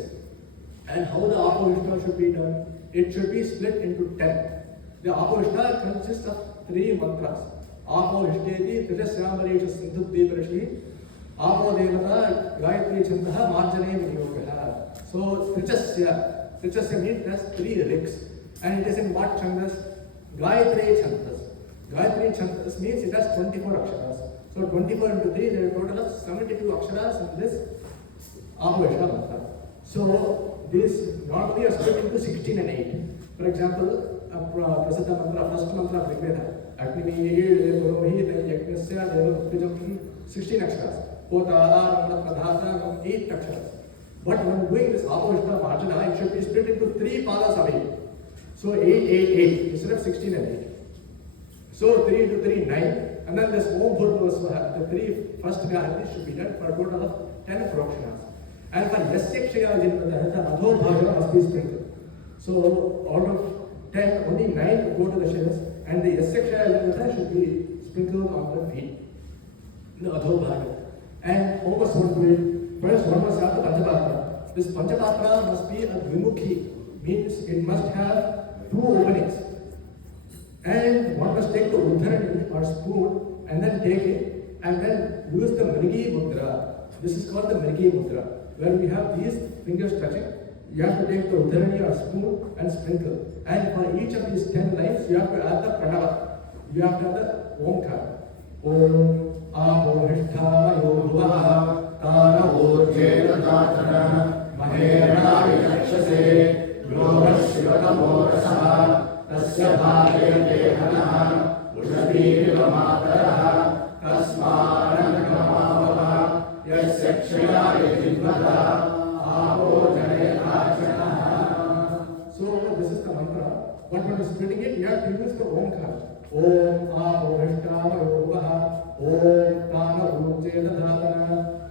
And how the Apohishta should be done? It should be split into 10. The Apohishta consists of 3 mantras. Apohishteti Trijasyamaresha Sindhudvi Parashli Apo Devata Gayatri Chantaha Marjane Vinyogaha. So Trichasya means it has 3 rigs. And it is in what chandas? Gayatri Chantas. Gayatri Chantas means it has 24 aksharas. So 24 into 3, there are a total of 72 aksharas in this Apohishta mantra. So these normally are split into 16 and 8. For example, Prasiddha mantra, first mantra of Rigveda, Agni Purohi Yajnasya Devapijam, 16 aksharas. Kota, Pradhata, 8 aksharas. But when doing this Apohishta Marjana, it should be split into 3 padas of 8. So 8, 8, 8 instead of 16 and 8. So 3 into 3, 9. And then this Om Bhurvasvaha, the 3 first Gayatis should be done for a total of 10 Prakshanas. And for Yasyakshaya Jinvada, the Adho Bhagava must be sprinkled. So out of 10, only 9 go to the Shivas, and the Yasyakshaya Jinvada should be sprinkled on the feet. The Adho Bhagava. And how much one to it? First, one must have the Panchapatra. This Panchapatra must be a Dvimukhi, means it must have 2 openings. And one must take the Uddharani or spoon and then take it and then use the Mrigi Mudra. This is called the Mrigi Mudra. Where we have these fingers touching, you have to take the Uddharani or spoon and sprinkle. And for each of these 10 lines, you have to add the Pranava. You have to add the Omkar. Om Apohishta Yodhuvaha Tara Urjena Tatana Mahera Yakshase Globa Shivatamo Rasaha Tasya Bhagayate Hanaha Ushadi Vivamataraha Tasmaran Kamavavaha Yasyakshaya Jinvata Apo Janayachanaha. So this is the mantra. But when splitting it, you have to use the Omkar. Om Apohishta Yogaha Om Tana Urjena Dhatana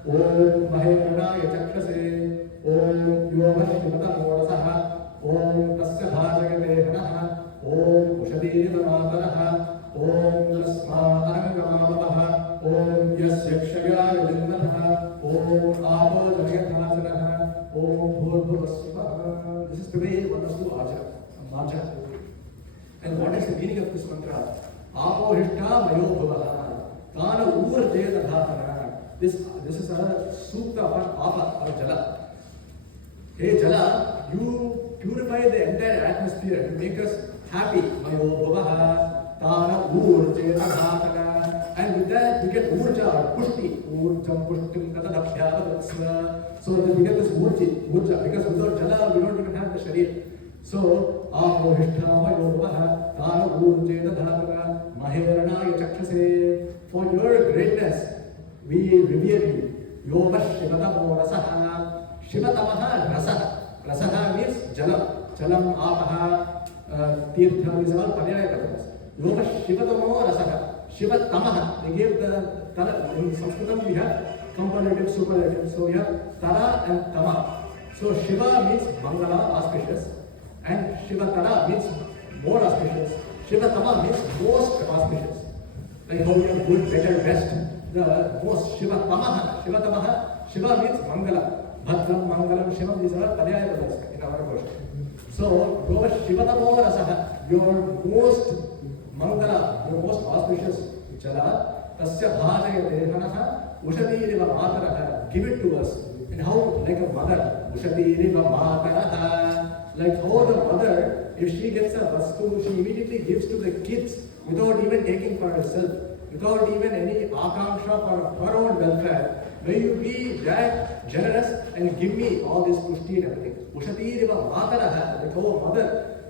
Om Maheranaya Chakshase Om Yovashivata Morasaha Om Tasya Bhajagate Hanaha Om Ushadeva Mataraha Om Tasma Arangamavaha Om Yasyakshaya Jinvataha Om Apo Janayatanaha Om Bhurvasvaha. This is the way one must do Marjana. And what is the meaning of this mantra? Apohishta mayo bhavaha Kana urjena dhatana. This is a sukta of apa or jala. Hey Jala, you purify the entire atmosphere to make us happy. Mayo bhavaha Kana urjena dhatana. And with that we get urja or pushti. Urjam pushtim katadabhyavadatsva. So that we get this urja. Because without jala we don't even have the sharir. So, Apohishta Mayovaha Tana Urjena Dhatana Maheranaya Chakshase. For your greatness, we revere you. Yova Shivatamo Rasaha. Shivatamaha Rasaha. Rasaha means Jalam. Jalam Apaha Tirtha is all Paryaya Patras. Yova Shivatamo Rasaha. Shiva Tamaha. They gave the Tara. In Sanskritam we have comparative, superlative. So we have Tara and Tama. So Shiva means Mangala, auspicious, and Shiva Tara means more auspicious. Shiva Tama means most auspicious. Like how we have good, better, best. The most Shiva Tamaha. Shiva Tamaha. Shiva means Mangala. Bhadram, Mangalam, Shivam. These are Padyaya Padas in our version. So your Shiva Tamo Rasaha, your most Mangala, your most auspicious Jala, Tasya Bhajaya Devanaha, Ushadiriva Mataraha, give it to us. And how, like a mother, Ushadiriva Mataraha, like how the mother, if she gets a vastu, she immediately gives to the kids without even taking for herself, without even any akanksha for her own welfare. May you be that generous and give me all this pushti and everything. Ushadiriva Mataraha, like how a mother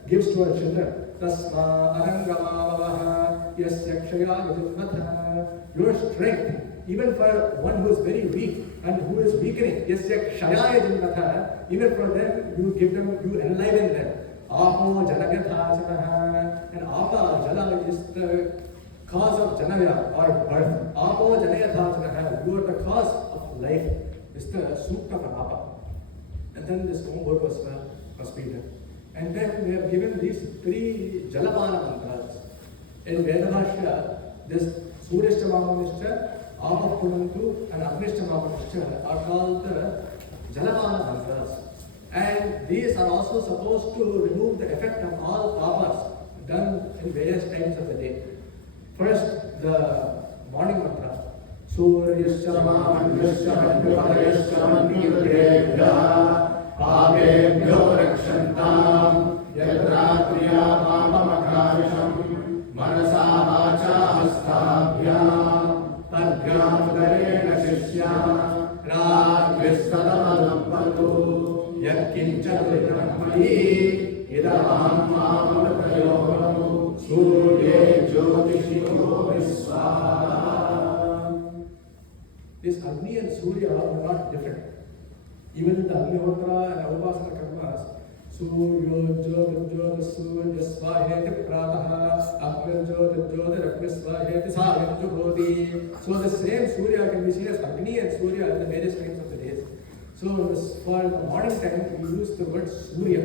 gives to her children. Tasma Arangamavaha Yasya Kshaya Vijitmatha. Your strength, even for one who is very weak and who is weakening, Yasya Kshaya Vijitmatha, even for them, you give them, you enliven them. Apo Janagathasanaha. And Apa, Jala is the cause of Janaya or birth. Apo Janagathasanaha. You are the cause of life. It's the Sukta for Apa. And then this own word was repeated. And then we have given these three Jalapana mantras. In Vedabhashya, this Surishta Mahamishcha, Apapunantu, and Agnishta Mahamishcha are called the Jalapana mantras. And these are also supposed to remove the effect of all papas done in various times of the day. First, the morning mantra. Suryascha Mahamishcha Mandyupadayascha Mandyudrebhya Pavebhyo Rakshantam Yadratriya Papamakharisham Manasa Vacha Hastabhyam Tadvyam Darena Shishya Ragvistadamalam Patu Yatkinchadritamai Idamam Mamatayohamu Surye Jyotishiko Viswaha. This Agni and Surya are not different. Even in the Agnihotra and Avasana karmas, Suryo Jyot Surya Svaheti Prataha, Agni Jyot Agni Svaheti Sahyam Jyoti. So the same Surya can be seen as Agni and Surya in the various times of the days. So for the morning time, we use the word Surya.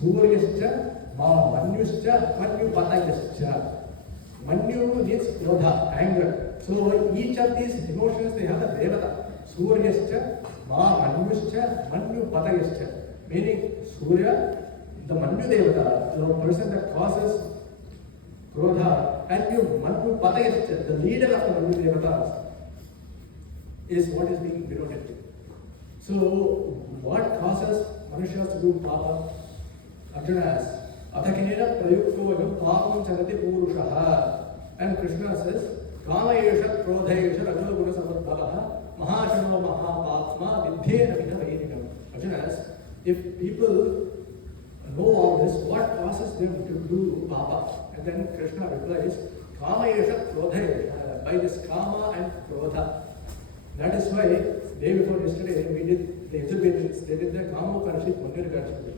Suryascha, Manyuscha, Manyupatayascha. Manyu means Krodha, anger. So each of these emotions, they have a Devata. Suryascha, Manyuscha, Manyupatayascha. Meaning Surya, the Manyu Devata, the person that causes Krodha, and Manyupatayascha, the leader of the Manyu Devatas, is what is being denoted. So what causes Manushas to do Papa? Arjuna asks, Athakinena Prayukto Papam Charati Purushaha. And Krishna says, Kama Yesha Krodha Yesha Rajo Guna Samadbhavaha Mahashano Mahapatma Vidhena Vina Vaidikam. Arjuna asks, if people know all this, what causes them to do Papa? And then Krishna replies, Kama Yesha Krodha Yesha. By this Kama and Krodha. That is why, day before yesterday, we did the Yajurvedics, they did the Kamo Karshi, Punir Karshi.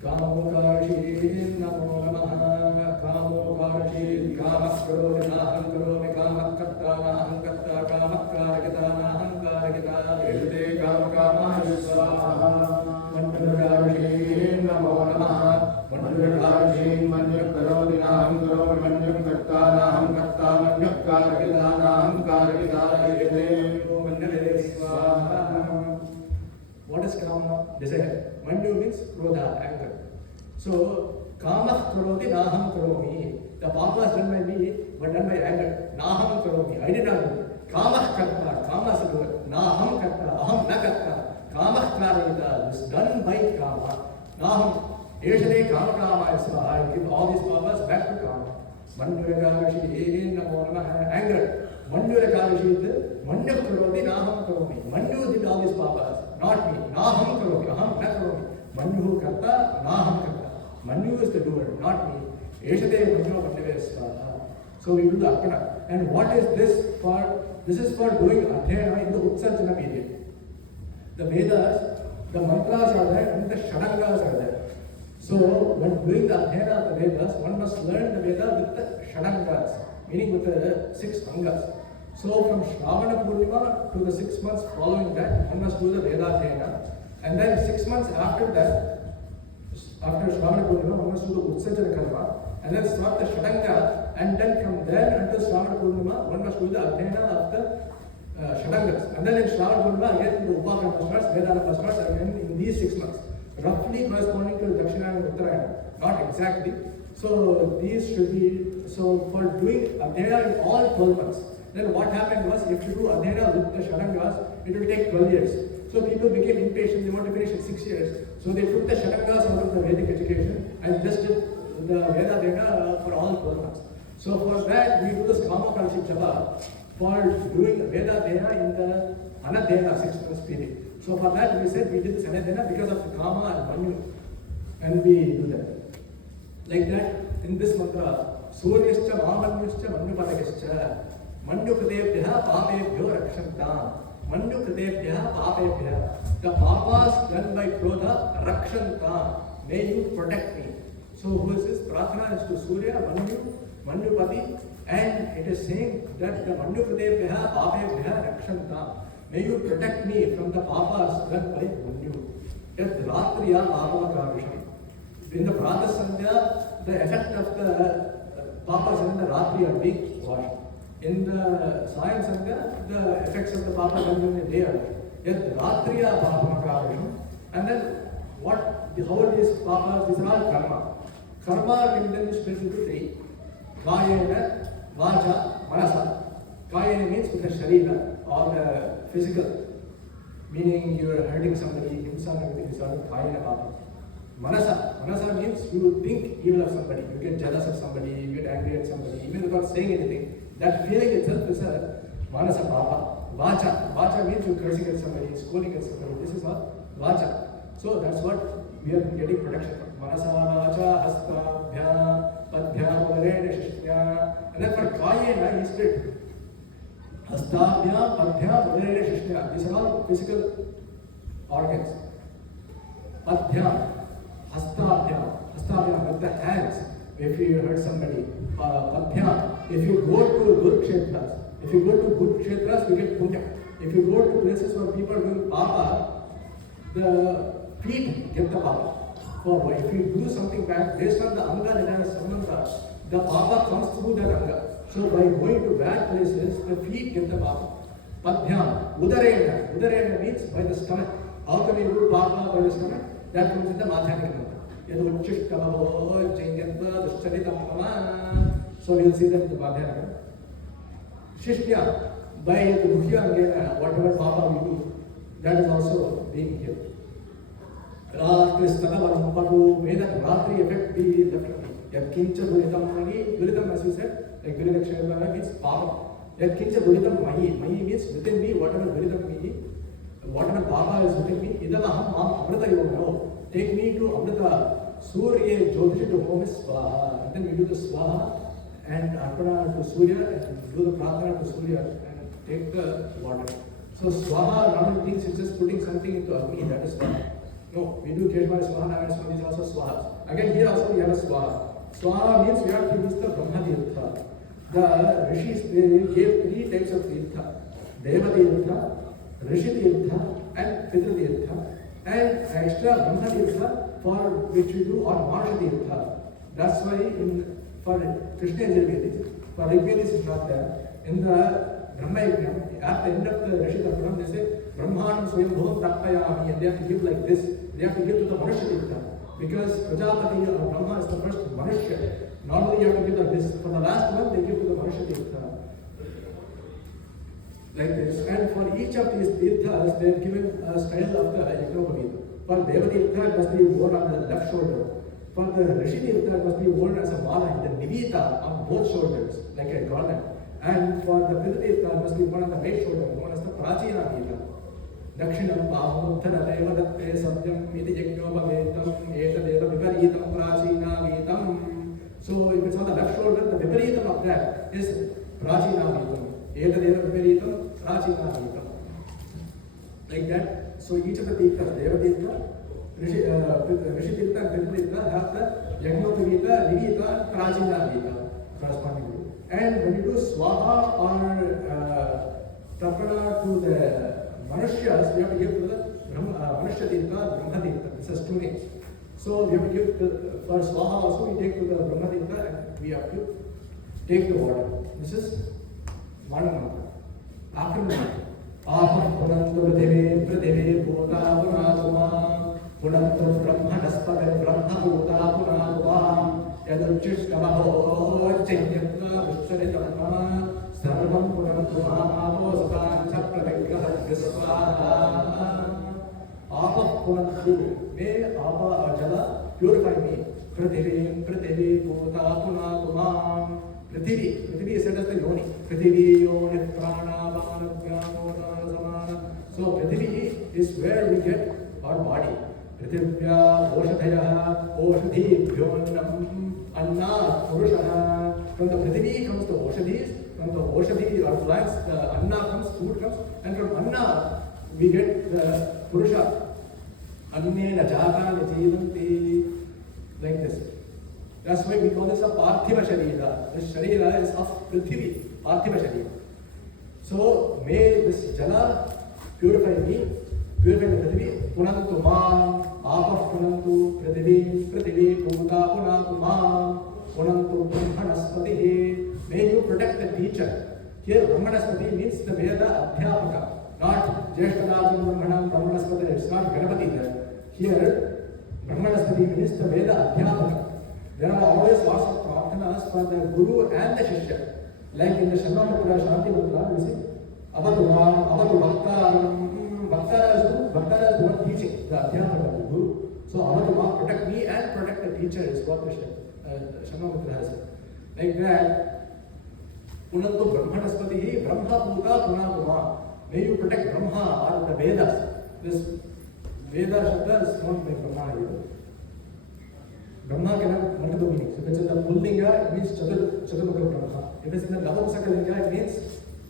Kamo Karshi, Namo Namaha, Kamo Karshi, Kamak Karoli, Naham Karomi, Kamak Katta, Naham Katta, Kamak Karakita, Naham Karakita, Yajute Kama Kama Yusvaha, Manjur Karshi, Namo Namaha, Manjur Karshi, Manjur Karoli, Naham Karomi, Manjur Katta, Naham Katta, Manjur Karakita, Naham Karakita, Yajute. What is Kama? Desire. Manju means Krodha, anger. So, Kama Karoti, Naham Karomi. The Papa is done by me, but done by anger. Naham Karomi. I did not do it. Kama Karta. Kama is do it. Naham Karta. Aham na Karta. Kama Karita. This is done by Kama. Naham. Yeshade Kama Kama is I give all these Papas back to Kama. Manjuragarashi, Namo Namaha. Anger. Manjuragarashi is Manju Karoti, Naham Karomi. Manju did all these Papas. Not me. Naham Karomi. Aham na Karomi. Manju Karta, Naham Karta. Manju is the doer, not me. Yeshade Manju Manjavesvaha. So we do the Arpana. And what is this for? This is for doing Adhyayana in the Utsarjana period. The Vedas, the mantras are there and the Shadangas are there. So when doing the Adhyayana of the Vedas, one must learn the Veda with the Shadangas. meaning with the 6 angas. So from Shravana Purnima to the 6 months following that, one must do the Vedadhyayana. And then 6 months after that, after Shravana Purnima, one must do the Utsajana Karma. And then start the Shadanga. And then from there until Shravana Purnima, one must do the Adhyayana of the Shadangas. And then in Shravana Purnima, again the Upakara Pasmas, Vedana Pasmas, and in these 6 months. Roughly corresponding to Dakshina and Uttarayana. Not exactly. So these should be, so for doing Adhyayana in all 12 months. Then what happened was, if you do Adhyayana with the Shadangas, it will take 12 years. So people became impatient, they want to finish in 6 years. So they took the Shadangas out of the Vedic education and just did the Veda Adhyayana for all 12 months. So for that, we do the Kama Kalship Japa for doing Veda Adhyayana in the Anadhyayana 6 months period. So for that, we said we did this Anadhyayana because of the Kama and Manu. And we do that. Like that, in this mantra, Suryascha Mahamanyascha Manjupadakascha Manjukadebhya Papebhyo Rakshantam. Manjukadebhya Papebhya. The papas done by Krodha Rakshantam. May you protect me. So who is this? Prarthana is to Surya, Manjupati, and it is saying that the Manjukadebhya Papebhya Rakshantam. May you protect me from the papas done by Manju. Yat Ratriya Pavakavisham. In the Pratha Sandhya, the effect of the papas in the Ratri are being washed. In the Sayam Sandhya, the effects of the papas are in the day are. Yet Ratriya Pavakavisham. And then what, how are these papas? These are all karma. Karma can then split into 3. Kayena, Vacha, Manasa. Kayena means with the Sharira or the physical. Meaning you are hurting somebody, himsa and everything is called Kayena Papa. Manasa means you think evil of somebody, you get jealous of somebody, you get angry at somebody, even without saying anything. That feeling itself is a Manasa Papa. Vacha means you cursing at somebody, scolding at somebody. This is what Vacha. So that's what we are getting protection from. Manasa, Vacha, Hastabhya, Padbhya, Varena, Shishya. And then for Kayena, he split. Hastabhya, Padbhya, Varena, Shishya. These are all physical organs. Padbhya. Hastabhya, with the hands, if you hurt somebody. Padbhya, if you go to good kshetras, you get punya. If you go to places where people are doing papa, the feet get the papa. For if you do something bad, based on the anga that has samanta, the papa comes through that anga. So by going to bad places, the feet get the papa. Padbhya, udarena means by the stomach. How can you do papa by the stomach? That comes in the Madhyamika mantra. So we'll see that in the Madhyamika. Shishya, by the Mukhya again, whatever papa we do, that is also being here. Ratri Stanavam Padu, may that Ratri effect be definitely. Yat Kincha Duritam Mahi, Duritam as we said, like Duritam means papa. Yat Kincha Duritam Mahi, Mahi means within me, whatever Duritam Mahi, whatever papa is within me, Idamaham Amrita Yoga. Take me to Amrita, Surya Jyotish to home is Swaha. And then we do the Swaha and Arpana to Surya and do the Prarthana to Surya and take the water. So Swaha normally thinks it's just putting something into Agni, that is Swaha. No, we do Keshmara Swaha, Narayan Swami is also Swaha. Again here also we have a Swaha. Swaha means we have to use the Brahma Tirtha. The Rishis, they gave 3 types of Tirtha. Deva Tirtha, Rishi Tirtha and Pitra Tirtha. And extra Brahma Tirtha for which we do or Marsha Tirtha. That's why for Krishna Yajurveda, for Rigveda is not there. In the Brahma Yajna, at the end of the Rishi Tarpanam, they say Brahmanam Swayambhavam Tapayami, and they have to give like this. They have to give to the Manusha Tirtha. Because Prajapati or Brahma is the first Manusha. Normally you have to give like this. For the last one, they give to the Manusha Tirtha. Like this. And for each of these tirthas, they have given a style of the Yajnopavita. For Deva Tirtha, it must be worn on the left shoulder. For the Rishi Tirtha, it must be worn as a mala, the Nivita, on both shoulders, like a garland. And for the Pitra Tirtha, it must be worn on the right shoulder, known as the Prachina Gita. Dakshinam Pahamuttana Deva Datte Satyam Iti Yajnopavetam Eta Deva Viparitam Prachina Vitam. So if it's on the left shoulder, the Viparitam of that is Prachina Vitam. Eta Deva Viparitam Prachina Vitam. Like that. So each of the Tirthas, Deva Tirtha, Rishi Tirtha and Pitra Tirtha have the Yajnopavita, Nivita and Prachina Vita correspondingly. And when you do swaha or tarpana to the Manushyas, we have to give to the Manusya Tirtha, Brahma Tirtha. This has two names. So we have to give for swaha also, we take to the Brahma Tirtha and we have to take the water. This is Mana Mantra. After the mantra. Aham punantu prithivi prithivi bhuta punatuma punantu brahmanaspade brahma bhuta punatuma yaduchishkamaho chaityatva vishcharitamma sarvam punantu apostan chapravigraha visvaha. Aham punantu, may Apa Jala purify me. Prithivi prithivi bhuta punatuma. Prithvi is said as the yoni. Prithvi yoni prana vana jnano dana samana. So Prithvi is where we get our body. Prithivya oshadhaya oshadhibhyonam anna purushaha. From the Prithvi comes the oshadhis. From the oshadhi or plants, the anna comes, food comes, and from anna we get the purusha. Annena jata nijivanti. Like this. That's why we call this a Parthiva Sharira. This Sharira is of Prithvi, Parthiva Sharira. So may this Jala purify me, purify the Prithvi. Punantu mam, Apa punantu, Prithvi, Prithvi, Bhuta punantu mam, Punantu Brahmanaspatihi. May you protect the teacher. Here Brahmanaspati means the Veda Adhyapaka, not Jeshtadajam Brahmanam Brahmanaspati. It's not Ganapati there. Here Brahmanaspati means the Veda Adhyapaka. There are always lots of prarthanas for the Guru and the Shishya. Like in the Shanti Shanti Mantra, we see Avaturam, Avatu Bhaktaram. Bhaktara is the one teaching, the Adhyapaka of the Guru. So Avaturam, protect me and protect the teacher is what the Shanti Mantra has. Like that, Punantu Brahmanaspatihi, Brahma Bhuta Punatuma. May you protect Brahma or the Vedas. This Veda Shabda is not by Brahma either. Brahma can have multiple meanings. If it's in the Pullinga, it means Chaturmukha Brahma. If it's in the Navamsakalinga, it means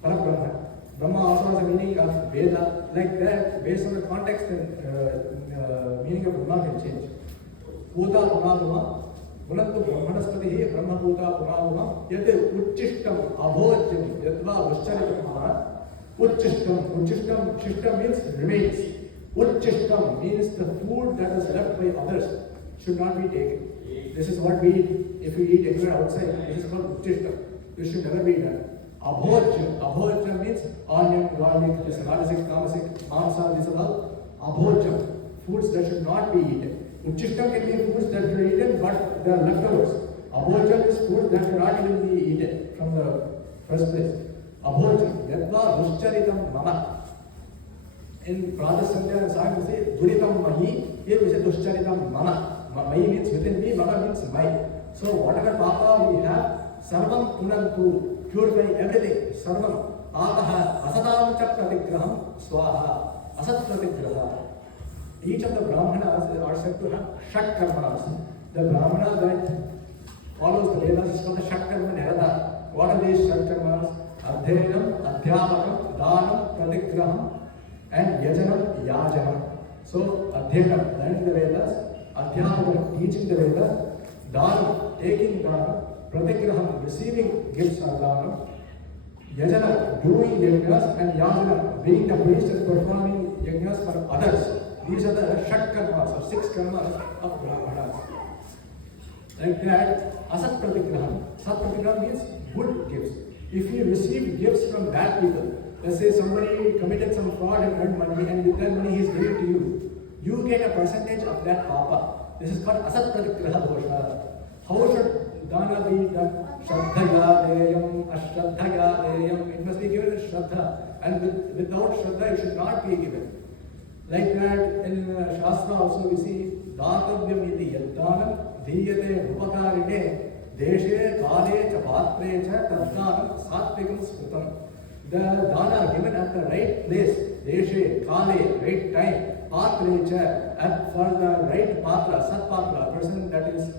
Parabrahma. Brahma also has a meaning of Veda. Like that, based on the context, the meaning of Brahma can change. Bhuta Punatuma, Punantu Brahmanaspatihi, Brahma Bhuta Punatuma, Yate Uchishtam, Abhojyam, Yatva Vishcharitamma, Uchishtam, Shishtam means remains. Uchishtam means the food that is left by others should not be taken. This is what we eat. If we eat anywhere outside, this is called Uchishtam. This should never be done. Abhojyam. Abhojyam means onion, garlic, this rajasic, tamasic, mamsa, these are all abhojyam. Foods that should not be eaten. Uchishtam can be foods that are eaten, but they are leftovers. Abhojyam is food that cannot even be eaten from the first place. Abhojyam. Yadva duscharitam mama. In Pradasandhya and Sangha we say Duritam Mahi. Here we say Duscharitam Mana. Mahi means within me, Mana means my. So whatever papa we have, Sarvam Punantu, purify everything. Sarvam. Ataha Asatam Cha Pratigraham Swaha. Asat Pratigraha. Each of the Brahmanas are said to have Shat Karmas. The Brahmana that follows the Vedas is called the Shat Karma Nirada. What are these Shat Karmas? Adhenam, Adhyapakam, Danam, Pratigraham, and Yajanam, Yajanam. So, Adhenam, learning the Vedas, Adhyapakam, teaching the Vedas, Dhanam, taking Dhanam, Pratigraham, receiving gifts of Dhanam, Yajanam, doing yajnas, and Yajanam, being the priest and performing yajnas for others. These are the Shat Karmas or 6 Karmas of Brahmanas. Like that, Asat Pratigraham. Sat Pratigraham means good gifts. If you receive gifts from bad people, let's say somebody committed some fraud and earned money, and with that money he is giving to you, you get a percentage of that papa. This is called Asat Pratigraha Dosha. How should dana be done? Shraddhaya deyam, ashraddhaya deyam. It must be given with Shraddha, and without Shraddha it should not be given. Like that in Shastra also we see Datavyam iti yaddanam dhyate upakarine deshe kale cha patre cha taddanam satvikam smritam. The dana given at the right place, deshe, kale, right time, patre, for the right patra, sat patra, person that is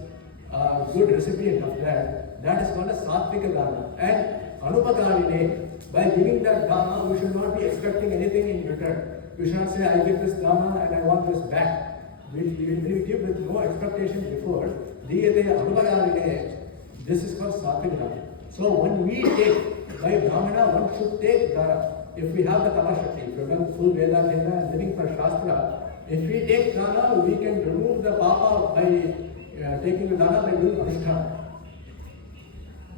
a good recipient of that is called a satvika dana. And anupakarine, by giving that dana, we should not be expecting anything in return. We should not say, I give this dana and I want this back. We give with no expectation before. Diyate anupakarine. This is called satvika dana. So when we take, by Brahmana, one should take dana. If we have the Tamashakti, if we have done full Veda Adhyayana and living for Shastra, if we take dana, we can remove the papa by taking the dana by doing Anushtana.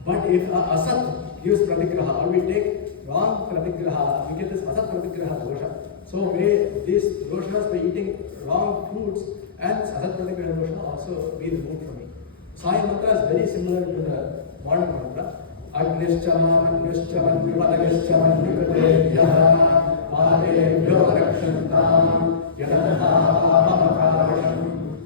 But if asat gives pratigraha, or we take wrong pratigraha, we get this asat pratigraha dosha. So may these doshas by eating wrong foods and asat pratigraha dosha also be removed from me. Sai mantra is very similar to the morning mantra. Agnischaman, Agnischaman, Vivadagischaman, Vivadebhyah, Mahadebhyo Rakshantam, Yadahamakarasham,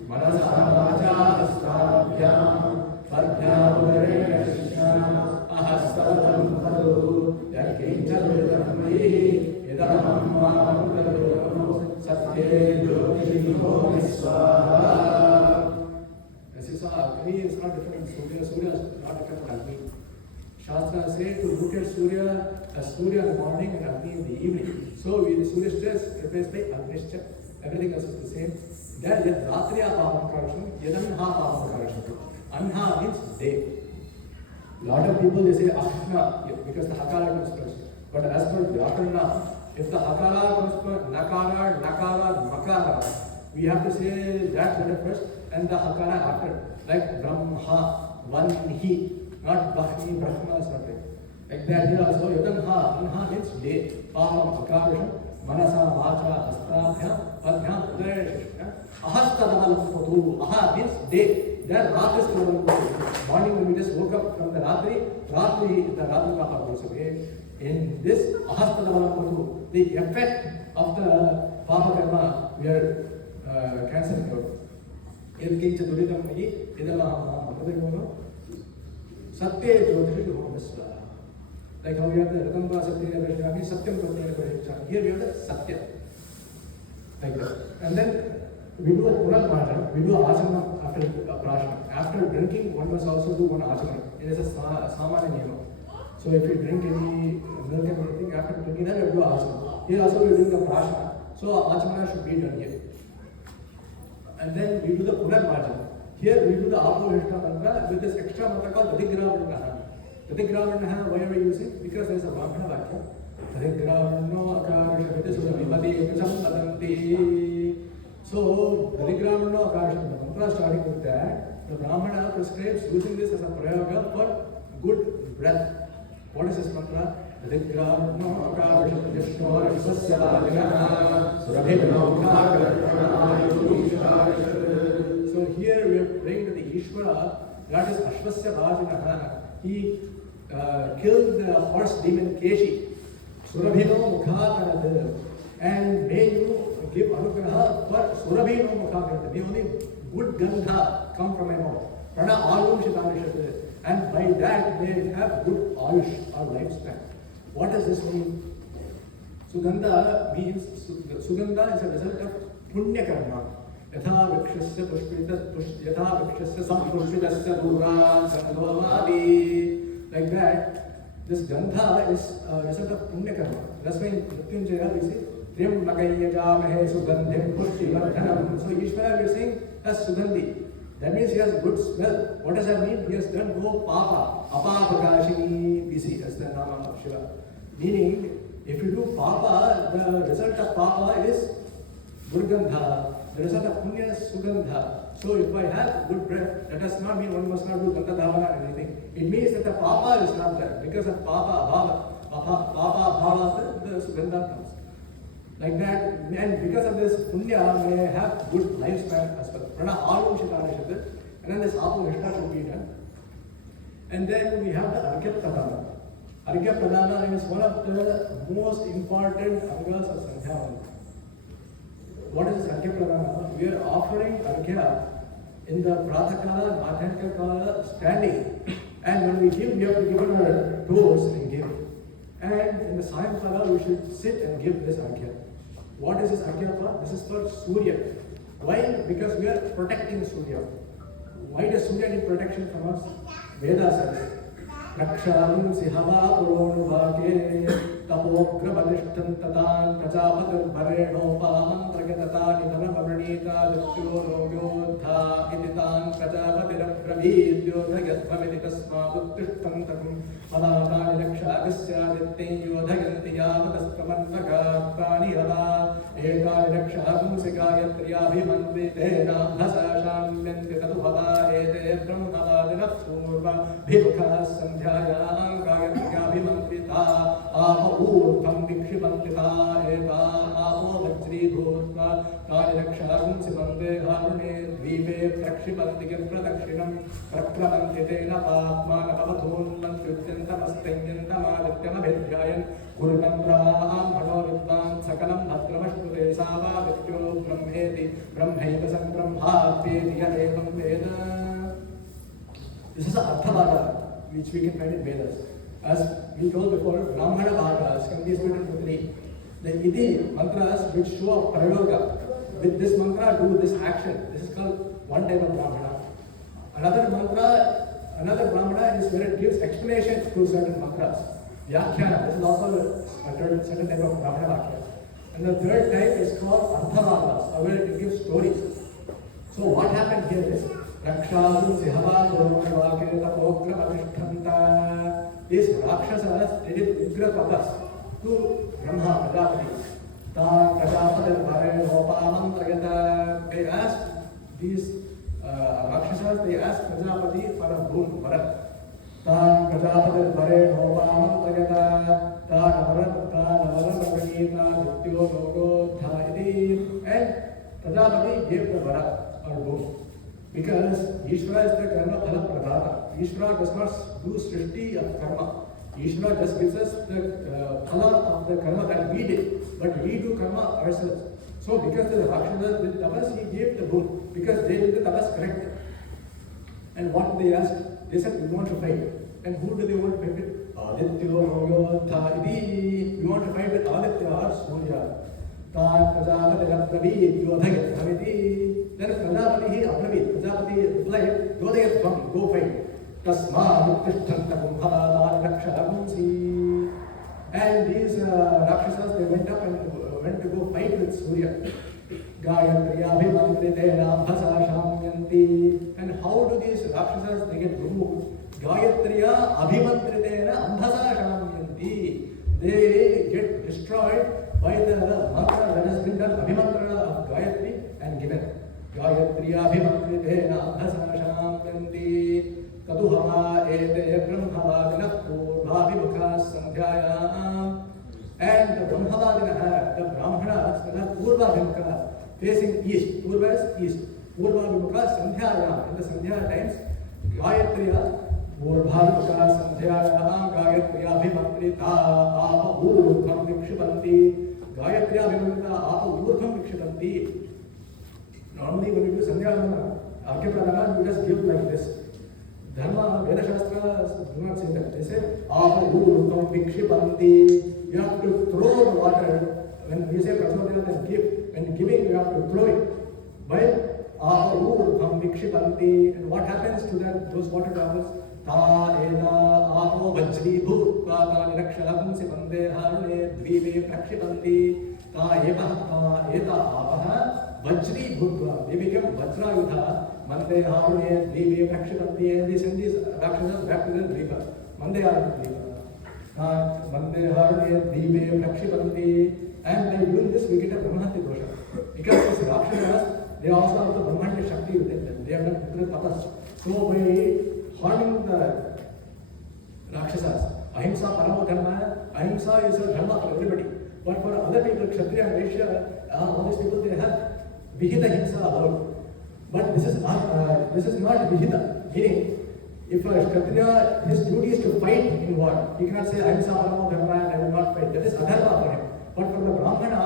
Manasa Vacha Astabhyam, Padhyam Udaresham, Ahastadam Padu, Yakinchavidamai, Idamam Mahamudaro, Satye Jyotisho Viswaha. As you saw, Agni is not different from Surya, Surya is not different from Agni. Shastra say to look at Surya as Surya in the morning and Agni in the evening. So with Surya stress replaced by Agnishcha, everything else is the same. Then yad Ratriya Paham Karasham, Yadanha Paham Karasham. Anha means day. Lot of people they say Ahna because the Hakara comes first. But as per Vyakarna, if the Hakara comes first, Nakara, Nakara, Makara, we have to say that letter first and the Hakara after. Like Brahma, one he. Not Bahni, Brahma is not right. Like that here also, Yadanha, Anha means day. Paham, Akarasham, Manasa, Vacha, Astabhyam, Padhyam, Udaresham. Ahastadamalapatu, Aha means day. Then Rat is the morning when we just woke up from the Ratri, Ratri, the Ratri Maha goes away. In this Ahastadamalapatu, the effect of the Papa Karma, we are cancelling out. Ilkincha Duridam Magi, Idamaham, Amadimono. Satya Jyotish Viswaha. Like how we have the Ratamba Satya Darshami, Satyam Satya Darshami. Here we have the Satya. Like that. And then we do a Puran Marjan, we do Achana after Prashana. After drinking, one must also do one Achana. It is a Samana Niyama. So if you drink any milk and anything, after drinking that, we do Achana. Here also we are doing the Prashana. So Achana should be done here. And then we do the Puran Marjan. Here we do the Apo-Vishta mantra with this extra mantra called Tadigravarnaha. Tadigravarnaha, why are we using? Because there is a Brahmana Vakya. Tadigravarno Akarashavati Suravimati Sammadanti. So, Tadigravarno Akarashavati mantra starting with that, the Brahmana prescribes using this as a prayoga for good breath. What is this mantra? Tadigravarno Akarashavati Suravimati. So here we are praying to the Ishvara, that is Ashvasya Rajanaha. He killed the horse demon Keshi. Surabhino Mukhakarad. And may you give Anugraha for Surabhino Mukhakarad. May only good gandha come from my mouth. Prana Alum Shitanishad. And by that they have good Ayush or lifespan. What does this mean? Sugandha means, Sugandha is a result of Punya Karma. यथा वृक्षस्य पुष्पितस्य यथा वृक्षस्य संपुष्पितस्य दूरान् सन्दोमादि. Like that, this gandha is a result of punya karma. That's why in Mrityunjaya we say Trimbakayajamahe sugandhim pushtivardhanam. So Ishvara we are saying that's sugandhi. That means he has good smell. What does that mean? He has done no papa. Apapakashini we see as the nama of Shiva. Meaning, if you do papa, the result of papa is durgandha. The result of punya is sugandha. So if I have good breath, that does not mean one must not do gandha dhavana or anything. It means that the papa is not there. Because of papa abhava, the sugandha comes. Like that, and because of this punya may have good lifespan as well. Prana alum shitanishad, and then this apo vishta should be done. And then we have the Arghya Pradhana. Arghya Pradhana is one of the most important angas of Sandhya. What is Arghya Pradhana? We are offering Arghya in the Prathakala, Madhyamika standing. And when we give, we have to give on our toes and give. And in the Sayankala, we should sit and give this Arghya. What is this Arghya for? This is for Surya. Why? Because we are protecting Surya. Why does Surya need protection from us? Veda says, रक्षांसि हवा पुरोनुवाके तपोग्रवतिष्ठं ततान् प्रजापतिर्भरेणोपामन्त्रयततानि धनमवृणीता दृष्ट्यो रोग्योद्धा इति तान् प्रजापतिरब्रवीद्योधयध्वमिति तस्मादुत्तिष्ठं तकुं पदातानि रक्षागस्यादित्यै योधयन्ति यावतस्त्वमन्वगात्तानि हवा एतानि रक्षांसि गायत्र्याभिमन्त्रितेनाभसा शाम्यन्ति ततु हवा एते ब्रह्मवादिनः पूर्वभिमुखाः सन्ध्यायां गायत्र्याभिमन्त्रिता आप ऊर्ध्वं विक्षिपन्ति ता एता आपो वज्रीभूत्वा तानि रक्षांसि वन्दे हारुणे द्वीपे प्रक्षिपन्ति यत्प्रदक्षिणं प्रक्रमन्ति तेन पाप्मानपवधून्मन्त्युत्यन्तमस्तयन्तमादित्यमभिध्यायन् गुरुतन्त्रां विद्वान् सकलं भद्रमश्नुते सा वा विद्यो ब्रह्मेति ब्रह्मैव सम्ब्रह्मात्येति य एवं वेद. This is Arthavada, which we can find in Vedas. As we told before, Brahmana Vadas can be split into three. The Iti mantras which show a prayoga. With this mantra, do this action. This is called one type of Brahmana. Another Brahmana is where it gives explanation to certain mantras. Vyakhyana, this is also a certain type of Brahmana Vakya. And the third type is called Arthavadas, where it gives stories. So what happened here is, Rakshāsūsi havā purvāketa pogramatishtanta. These Rakshasas did Ugra tapas to Brahma Prajapati. They asked these Rakshasas, they asked Prajapati for a boon, Varat. And Prajapati gave the Varat or boon. Because Ishvara is the karma phala pradhata. Ishvara does not do srishti of karma. Ishvara just gives us the phala of the karma that we did, but we do karma ourselves. So because the Rakshasas did tapas, he gave the boon, because they did the tapas correctly. And what they asked, they said, we want to fight. And who do they want to fight with? Aditya Yodha Idi. We want to fight with Aditya or Surya. Tan Prajapati Rabdavi Yodhayathamiti. Then Prajapati replied, Yodhayatvam, go fight. Tasmaduttishtantakum havādāni rakṣāgumsi. And these Rakshasas, they went up and went to go fight with Surya. Gayatriyābhimantritena bhasa shamyanti. And how do these Rakshasas, they get removed? Gayatriya abhimantritena ambhasa shamyanti. They get destroyed by the mantra that has been done, abhimantra of Gayatri and given. Gayatriyābhimantritena ambhasa shamyanti. Kaduhama ete brahmavadinah purvābhimukhaः sandhyāyām. And the brahmavadinah, the brahmanas, they are purvābhimukhaः, facing east. Purva is east. Purvābhimukhaः sandhyāyām. In the sandhya times, Gayatriya purvābhimukhaः sandhyāyām Gayatriyābhimantritā āpa ūrധ്വം vikshipanti. Gayatriyābhimantritā āpa ūrധ്വം vikshipanti. Normally when you do sandhya Arghya Pradhana, you just give like this. Dharma, Veda Shastra do not say that. They say, Apa Urdhvam Vikshipanti. You have to throw the water. When we say Prasmadina, then give. When giving, you have to throw it. But Apa Urdhvam Vikshipanti. And what happens to those water droplets? Ta eda apo vajri bhutva tani rakshāgumsi vande harune dvive prakshipanti. Ta eta apaha vajri bhutva. They become vajrayudha. Mande harune dvive prakshipanti. And they send these Rakshasas back to their dviva. Mande harune dvive prakshipanti. And by doing this, we get a brahmahati dosha. Because these Rakshasas, they also have the brahmanya shakti within them. They have done putra tapas. So by harming the Rakshasas, ahimsa paramo dharma. Ahimsa is a dharma for everybody. But for other people, Kshatriya and Vaishya, all these people, they have vihita himsa allowed. But this is not vihita. Meaning, if a Kshatriya, his duty is to fight in war. He cannot say, ahimsa paramo dharma and I will not fight. That is adharma for him. But for the Brahmana,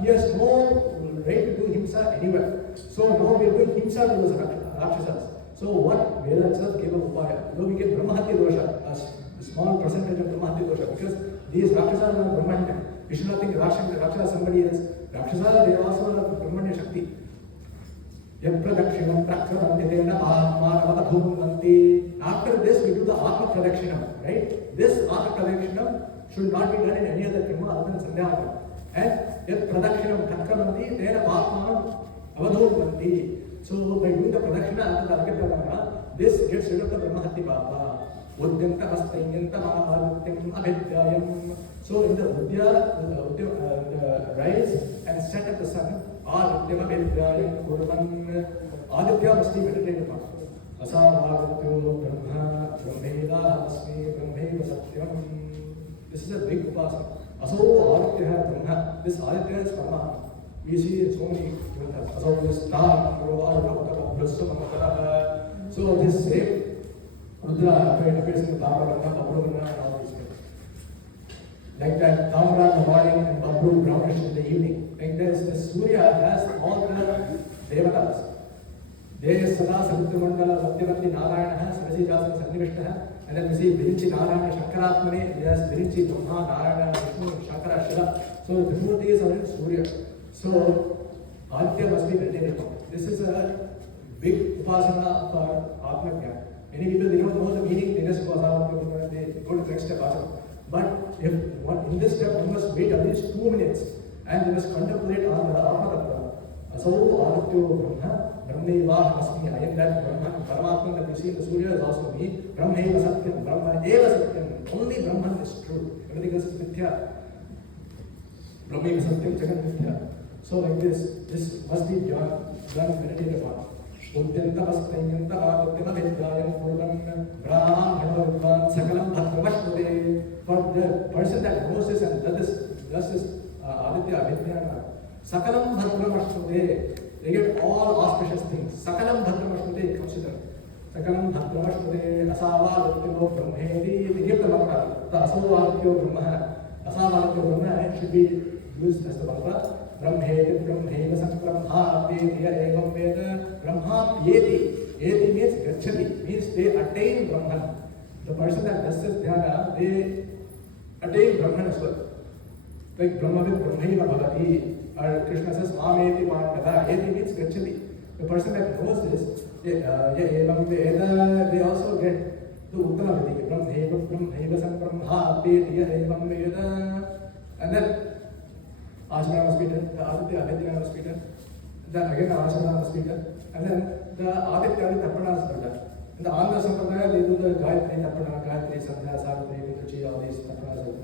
he has no right to do himsa anywhere. So now we are doing himsa to those Rakshasas. So what Veda itself gave a upaya. Now we get brahmahati dosha, a small percentage of brahmahati dosha, because these Rakshasas are brahmanya. We should not think Rakshasa somebody else. Rakshasa, they also have brahmanya shakti. Yapradakshinam prakramantitena ātmānavata bhūmanti. After this, we do the Atma Pradakshinam, right? This Atma Pradakshinam should not be done in any other Krima other than Sandhyavana. And yet Pradakshinam Tatkamanti, then Atmanam Avadhomanti. So by doing the Pradakshina after the Argya Pradana, this gets rid of the Brahmahati Papa. Udyanta Astayanta Mahadyam Abhidyayam. So in the Udya, rise and set up the sun. Adyam Abhidyayam Kurvan. Aditya must be meditated upon. Asavadityo Brahma Brahmeda Asmi Brahmeva Satyam. This is a big upasana. Aso Aditya Brahma. This Aditya is Brahma. We see in so many granthas. Aso is Nam, so this same Rudra appears in the Tamara, Babru, and all these things. Like that, Tamara in the morning and Babru brownish in the evening. Like this, the Surya has all the Devatas. There is Sada Savitri Mandala, Satyavati Narayana, Sarasi Jasa, Sanivishta, and then we see Virinchi Narayana, Shankaratmane, yes, Virinchi Brahma, Narayana, Vishnu, Shankara, Shiva. So the devotees are in Surya. So Aditya must be meditated upon. This is a big upasana for Atma Jnana. Many people, they don't know the meaning, they just go to the next step. But if in this step, you must wait at least 2 minutes and you must contemplate on the Atma Tattva. Asavu Adityo Brahma, Brahmeva Asmi. I am that Brahman, Paramatman that we see in the Surya is also me. Brahmeva Satyam, Brahma Eva Satyam. Only Brahman is true. Everything else is Mithya. Brahmeva Satyam, Jagat Mithya. So like this must be done meditated upon. Udyantavastayanta Adityanabhidyayam Purvam Brahman Sakalam Bhadravashvade. For the person that knows this and does this Aditya Abhidyana, Sakalam Bhadravashvade, they get all auspicious things. Sakalam Bhadravashvade comes to them. Sakalam Bhadravashvade, Asava Adityo Brahmedi, they give the mantra. The Asava Adityo Brahma, Asava Adityo Brahma should be used as the mantra. Brahmeti Brahmeva Sambrahmapeti Evam Veda Brahmapyeti. Eti means Gachati, means they attain Brahman. The person that does this dhyana, they attain Brahman as well. Like Brahmavid Brahmeva Bhavati, or Krishna says Mameti Mandada. Eti means Gachati. The person that knows this, Evam Veda, they also get the Uttama Vidhi. Brahmeva Sambrahmapeti Evam Veda. And then Ajna must be done, the Aditya Abhidyana must be done, then again the Ajna must be done, and then the Aditya Tappana must be done. In the Andhra Sampradaya, they do the Gayatri Tappana, Gayatri, Sandhya, Savitri, Vituchi, all these Tappanas.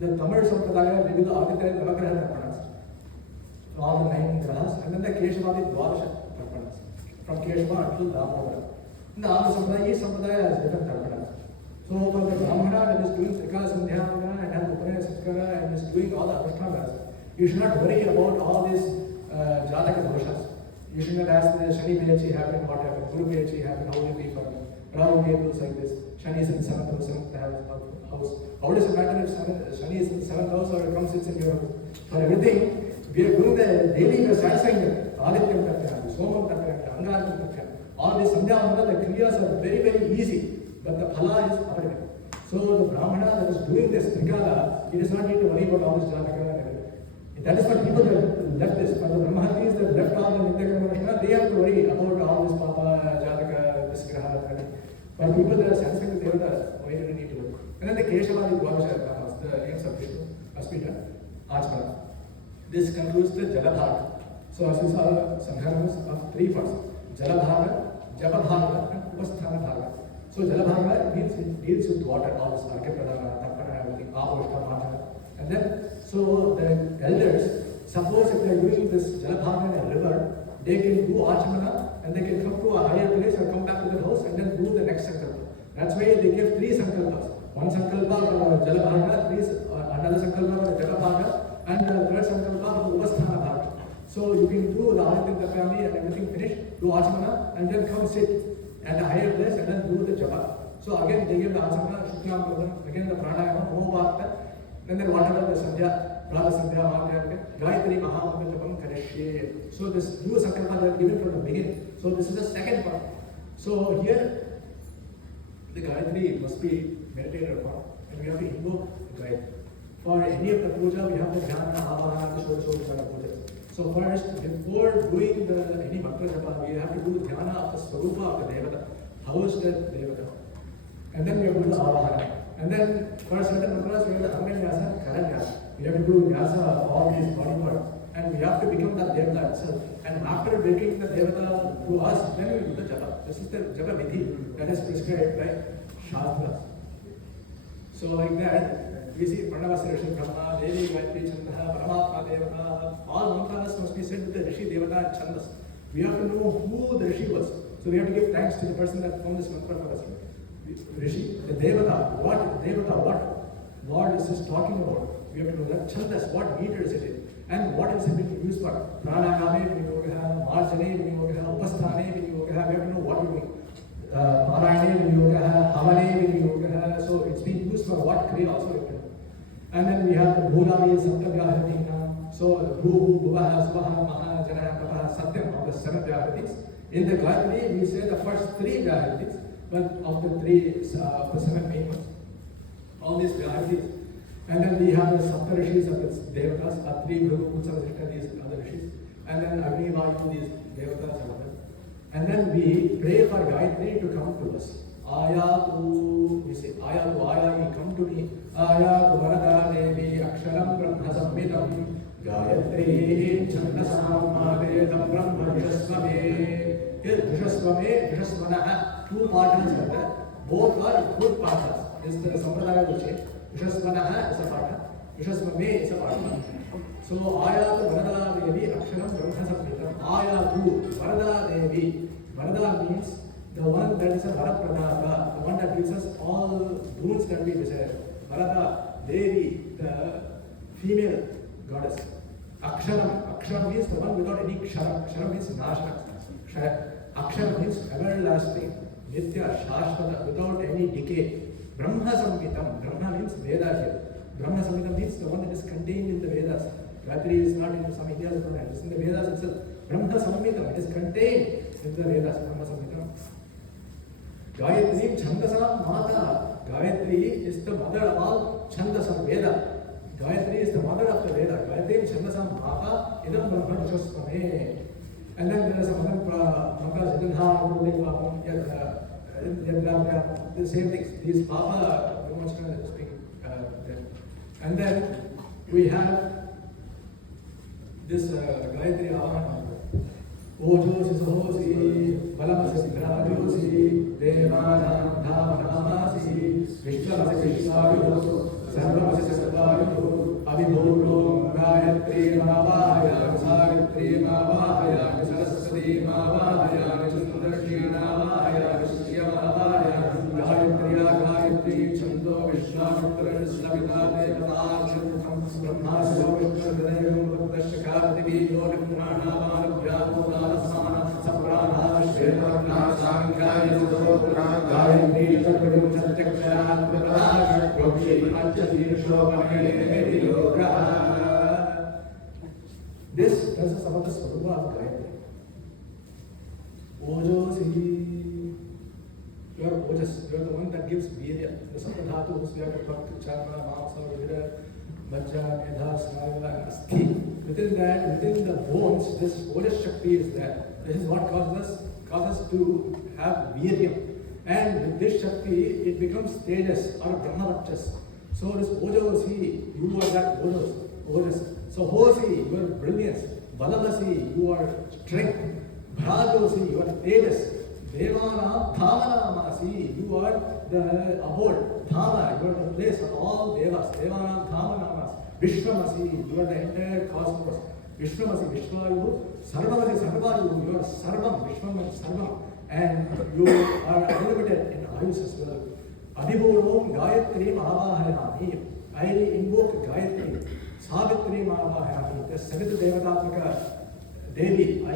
The Tamil Sampradaya, they do the Aditya Navagraha Tappanas, all the 9 grahas, and then the Keshavadi Dvadasha Tappanas, from Keshava until Damodara. In the Andhra Sampradaya, each Sampradaya has different Tappanas. So for the Brahmana that is doing Trikala Sandhyavana and has Upanaya Sanskara and is doing all the Anushtanas, you should not worry about all these Jataka doshas. You should not ask the Shani Peyachi happened, what happened, Guru Peyachi happened, how will it be for me? Rahu Ketu like this, Shani is in the 7th house. How does it matter if Shani is in the 7th house or it comes sits in your house? For everything, we are doing the daily, we are satisfying them. Adityam Tattva, Somam Tattva, Angarakam Tattva. All these Sandhyavana, the Kriyas are very, very easy, but the Phala is apparent. So the Brahmana that is doing this Trikala, he does not need to worry about all this Jataka. That is what people that left this. For the Brahmahatis that left all the Nitya Karma, they have to worry about all this Papa, Jataka, this Graha. For people that are satisfied with Devatas, why do they need to work? And then the Keshavadi Dvadasha, the names of people, must be done. Ajna. This concludes the Jalabhaga. So as we saw, Sangharmas of 3 parts. Jalabhaga, Jababhaga, and Upasthana Bhaga. So Jalabhaga means it deals with water, all this Argya Pradana, Tappana, everything, Aposhta, and then so the elders, suppose if they are doing this Jalabhaga in a river, they can do Achamana and they can come to a higher place or come back to the house and then do the next Sankalpa. That's why they give 3 Sankalpas. 1 Sankalpa for Jalabhaga, another Sankalpa for Jalabhaga, and the 3rd Sankalpa for Upasthana Bhaga. So you can do the Aditya Tattva and everything finished, do Achamana and then come sit at a higher place and then do the Japa. So again they give the Achamana, Shuklam Pradam, again the Pranayama, Homopata. And then whatever the Sandhya, Radha Sandhya, Madhya, Gayatri Mahamantra Japam Karishye. So this new Sankalpa they are given from the beginning. So this is the second part. So here, the Gayatri must be meditated upon. And we have to invoke Gayatri. For any of the puja, we have the Dhyana, Avahana, Shodhasodhana puja. So first, before doing any mantra japa, we have to do Dhyana of the Swarupa of the Devata. How is that Devata? And then we have to do the Avahana. And then for certain mantras, we have the Anganyasa, Karanyasa. We have to do Nyasa of all these body parts. And we have to become the Devata itself. And after making the Devata to us, then we do the Japa. This is the Japa Vidhi that is prescribed by Shastras. So like that, we see Pranavasya Rishi Brahma, Devi Gayatri Chandaha, Paramatma Devata. All mantras must be said with the Rishi Devata and Chandas. We have to know who the Rishi was. So we have to give thanks to the person that found this mantra for us. Rishi, the Devata, what is this talking about? We have to know that Chandas, what meter is it in? And what is it being used for? Pranayame Vinyogaha, Marjane Vinyogaha, Upasthane Vinyogaha, we have to know what we mean. Parayane Vinyogaha, Havane Vinyogaha, so it's being used for what Kriya also we have to know. And then we have the Bhulavi, Saptavyaharatina, so Bhu, Bhuvaha, Svaha, Maha, Jana, Tapaha, Satyam of the 7 Vyaharatis. In the Gayatri, we say the first 3 Vyaharatis, but of the 7 main ones. All these Vyaharatis. And then we have the Sapta Rishis of the Devatas, Atri, Bhru, Utsavashika, these other Rishis. And then Agni, Vayu, these Devatas are there. And then we pray for Gayatri to come to us. Ayatu, we say, Ayatu, Ayayi, come to me. Ayatu, Varada, Devi, Aksharam, Brahma, Sammitam, Gayatri, Chandasam, Vedam, Brahma, Vishasvame. Here, Vishasvame, Vishasvanaha, 2 partners are there. Both are good partners. This is the Sampradaya will say. Vishasvanaha is a partner. Vishasvame is a partner. So, Ayatu, Varada, Devi, Aksharam, Brahma, Sammitam. Ayatu, Varada, Devi. Varada means the one that is a Varapradaka, the one that gives us all boons that we desire. Varada, Devi, the female goddess. Aksharam means the one without any ksharam. Ksharam means nashana. Aksharam means everlasting, nitya, shashvata, without any decay. Brahma Samhitam, Brahma means Veda here. Brahma Samhitam means the one that is contained in the Vedas. Gayatri is not in some India's program, it is in the Vedas itself. Brahma Samhitam, it is contained in the Vedas, Brahma Samhitam. Gayatri Chandasam Mata. Gayatri is the mother of all Chandasam Veda. Gayatri is the mother of the Veda. Gayatri Chandasam Mata, Idam Brahma Vishasvame. And then there is some other mantras, Yadha, the same things. These Papa, Vimochana is speaking there. And then we have this Gayatri Avahana. Ojosi Sahosi, Balamasi Grajosi, Devanam Dhamanamasi, Vishwamasi Vishwayo, Sarvamasi Sarvayo, Abhibhoro, Gayatri Mavaya, Savitri Mavaya, Saraswati Mavaya, Chandrashi Mavaya, Vishya Mavaya, Gayatri Chando, Vishwamitra, Slavita, Devata, Chandraham, Brahmasya, Vishwadevam, Vakdashakati, Yodim, Pranava, Vyamodana, Samana, Saprana, Shvetana, Sankaya, Sudopra, Gayatri, Chakram, Chantakshara, Prakash, Prokshi, Anchati, Shobhane, Yoga. This tells us about the Swarupa of Gayatri. Ojosi, you are Ojas, you are the one that gives Virya. The Saptadhatus, you have to talk to Charma, Mamsa, Vira, Bajja, Medha, Snaiva, Asthi. Within that, within the bones, this Ojas Shakti is there. This is what causes us to have Virya. And with this Shakti, it becomes Tejas or Brahmavachas. So this Ojosi, you are that Ojas. So Hosi, you are brilliance. Balamasi, you are strength. Bhajosi, you are Tejas. Devana, Dhamanamasi, you are the abode. Dhama, you are the place of all Devas. Devana, Dhamanamas. Vishwamasi, you are the entire cosmos. Vishwamasi, Vishwayu. Sarvamasi, Sarvayu, you are Sarvam. Vishwam, Sarvam. And you are unlimited in Ayus as well. Adhiburum Gayatri Mahavahayami. I invoke Gayatri. Savitri Mahavahayami. The 7th Devatatmaka Devi, I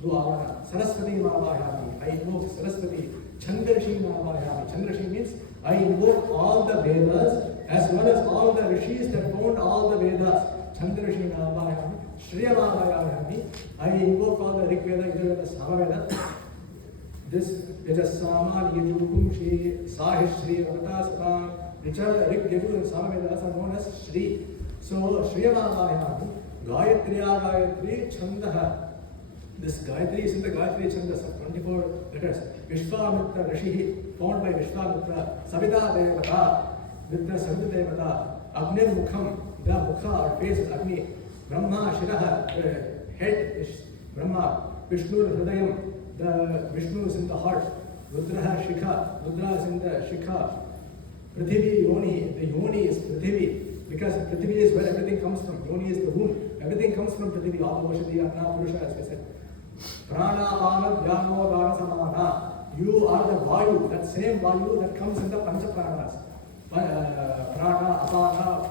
do Avana. Saraswati Mahavahayami. I invoke Saraswati. Chandrashi Mahavahayami. Chandrashi means I invoke all the Vedas as well as all the Rishis that found all the Vedas. Chandrashi Mahavahayami. Shriya Mahavahayami. I invoke all the Rig Veda, Yajurveda, Samaveda. This Yajasama, Yajukumshi, Sahishri, Ravatasam, which are Rig, Yajur, and Samavedas are known as Shri. So, Shriya Mahavahayami, Gayatriya Gayatri Chandaha. This Gayatri is in the Gayatri Chandas of 24 letters. Vishwamitra Rishi. found by Vishwamitra, Savita Devata, with the Savita Devata, Agnir Mukham, the Mukha or face is Agni, Brahma Shiraha, the head is Brahma, Vishnu Hridayam, the Vishnu is in the heart, Rudraha Shikha, Rudra is in the Shikha, Prithivi Yoni, the Yoni is Prithivi, because Prithivi is where everything comes from, Yoni is the womb, everything comes from Prithivi, Aposhadi, Anna, Purusha, as we said. Prana, Mana, Vyano, Dara, Samana. You are the Vayu, that same Vayu that comes in the Pancha Prananas. Prana, Apana,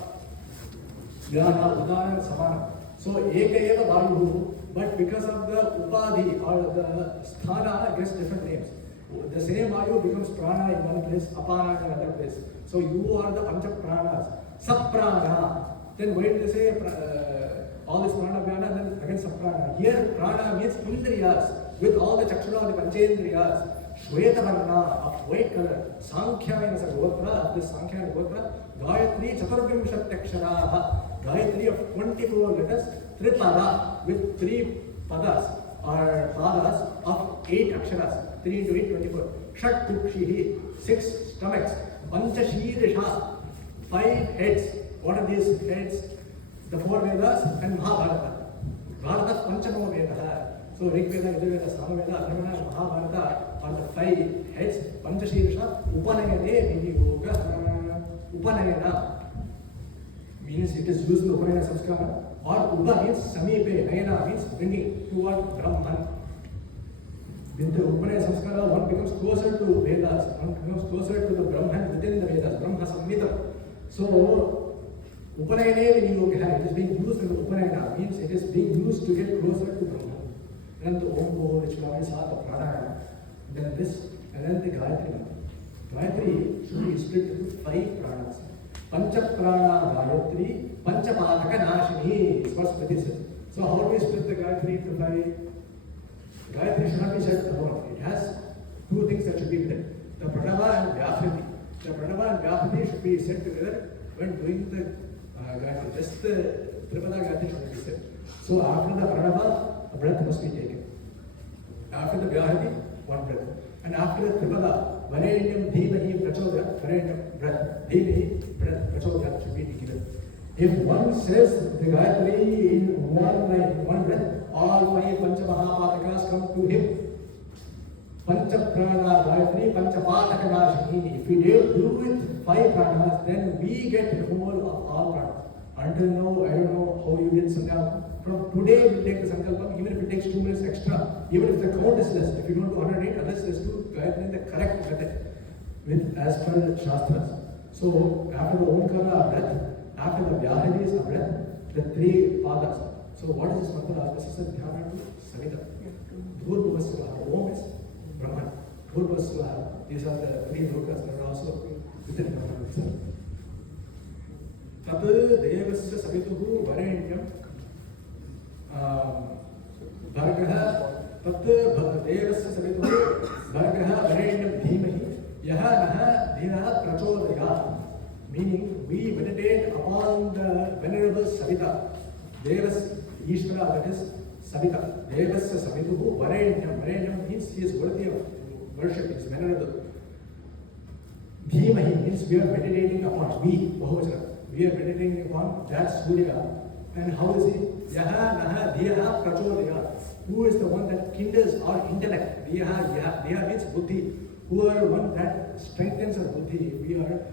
Vyana, Udana, Samana. So, Eka Eva Vayu, but because of the Upadhi or the Sthana gets different names. The same Vayu becomes Prana in one place, Apana in another place. So, you are the Pancha Pranas. Saprana. Then why do they say all this prana vyana and then again saprana? Here prana means indriyas with all the chakshura, the panchendriyas. Shweta varna of white color. Sankhya is a gotra of this Sankhya and gotra. Gayatri chaturvimshatyakshara. Gayatri of 24 letters. Tripada with 3 padas or padas of 8 aksharas. 3 into 8, 24. Shat kukshihi, 6 stomachs. Panchashirisha, 5 heads. What are these heads? The 4 Vedas and Mahabharata. Bharata Panchamo Veda. So Rig Veda, Yajurveda, Samaveda, Atharvaveda, Mahabharata are the 5 heads. Panchashirsha, Upanayane, Yoga. Upanayana means it is used in Upanayana Samskara. Or Upa means Samipe, Nayana means bringing toward Brahman. With the Upanayana Samskara, one becomes closer to Vedas, one becomes closer to the Brahman within the Vedas, Brahma Samhita. So, Upanayane Vinyoga, it is being used in the Upanayana, means it is being used to get closer to Brahman. Then the Om Bo, which is Hatha Pranayana, then this, and then the Gayatri. Gayatri should be split into 5 pranas. Pancha Prana Gayatri, Pancha Pataka Nashini is what Smriti says. So how do we split the Gayatri into 5? Gayatri should not be said alone. It has 2 things that should be there. The Pranava and Vyapriti. The Pranava and Vyapriti should be said together when doing the Gayatri. Just the Tripada Gayatri should be said. So after the Pranava, a breath must be taken. After the Vyahati, 1 breath. And after the Tripada, Varenyam Dhimahi Prachodya, Varenyam breath, Dhimahi breath, Prachodya should be given. If one says the Gayatri in one line, 1 breath, all 5 Pancha Mahapatakas come to him. Pancha Prana Gayatri, Pancha Pataka Nashini. If we do with 5 pranas, then we get the whole of all pranas. Until now, I don't know how you did Sankalpa. From today, we'll take the Sankalpa, even if it takes 2 minutes extra, even if the count is less. If you don't do 108, unless there's 2 Gayatri in the correct method, with as per the Shastras. So, after the Omkara, breath, after the Vyahadi is a breath, the 3 padas. So, what is this mantra? This is a Dhyana to Savita. Dhurvasvaha, Om is Brahman. Dhurvasvaha, these are the 3 lokas that are also within Brahman itself. Tat devasya savituhu varenyam bhargaha tat devasya savituhu bhargaha varenyam dhimahi yaha naha dhiraha prachodayat. Meaning, we meditate upon the venerable Savita. Devas Ishvara, that is Savita. Devasya savituhu varenyam. Varenyam means he is worthy of worship, he is venerable. Dhimahi means we are meditating upon, we are meditating upon that Surya. And how is he? Yaha naha dhiyaha prachodaya. Who is the one that kindles our intellect? Dhiyaha means buddhi. Who are one that strengthens our buddhi? We are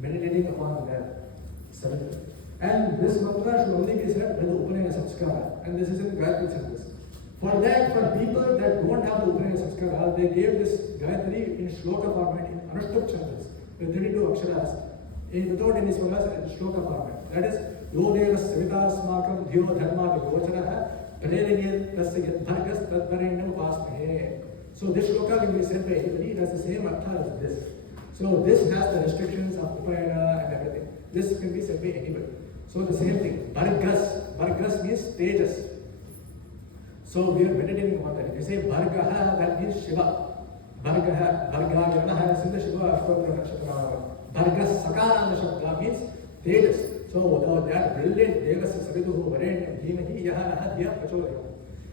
meditating upon that Savita. And this mantra should only be said by the Upanayana Samskara. And this is in Gayatri Chhandas. For that, for people that don't have the Upanayana Samskara, they gave this Gayatri in shloka format, in Anushtup Chhandas, with 32 aksharas, without any swaras, in shloka format. That is, Yo Deva Savita Smakam Dhyo Dharma Vigocharaha Prerigir Tasya Bhargas Tadvarenyam Upasmahe. So this shloka can be said by anybody, it has the same artha as this. So this has the restrictions of Upayana and everything. This can be said by anybody. So the same thing, Bhargas means Tejas. So we are meditating on that. If you say Bhargaha, that means Shiva. Bhargaha, Bhargayanaha is in the Shiva Ashtotra Nakshatra. Bhargas Sakarana Shabda means Tejas. So that brilliant Devasya Savituhu Varenyam Dhimahi Yaha Dhya Prachodayam.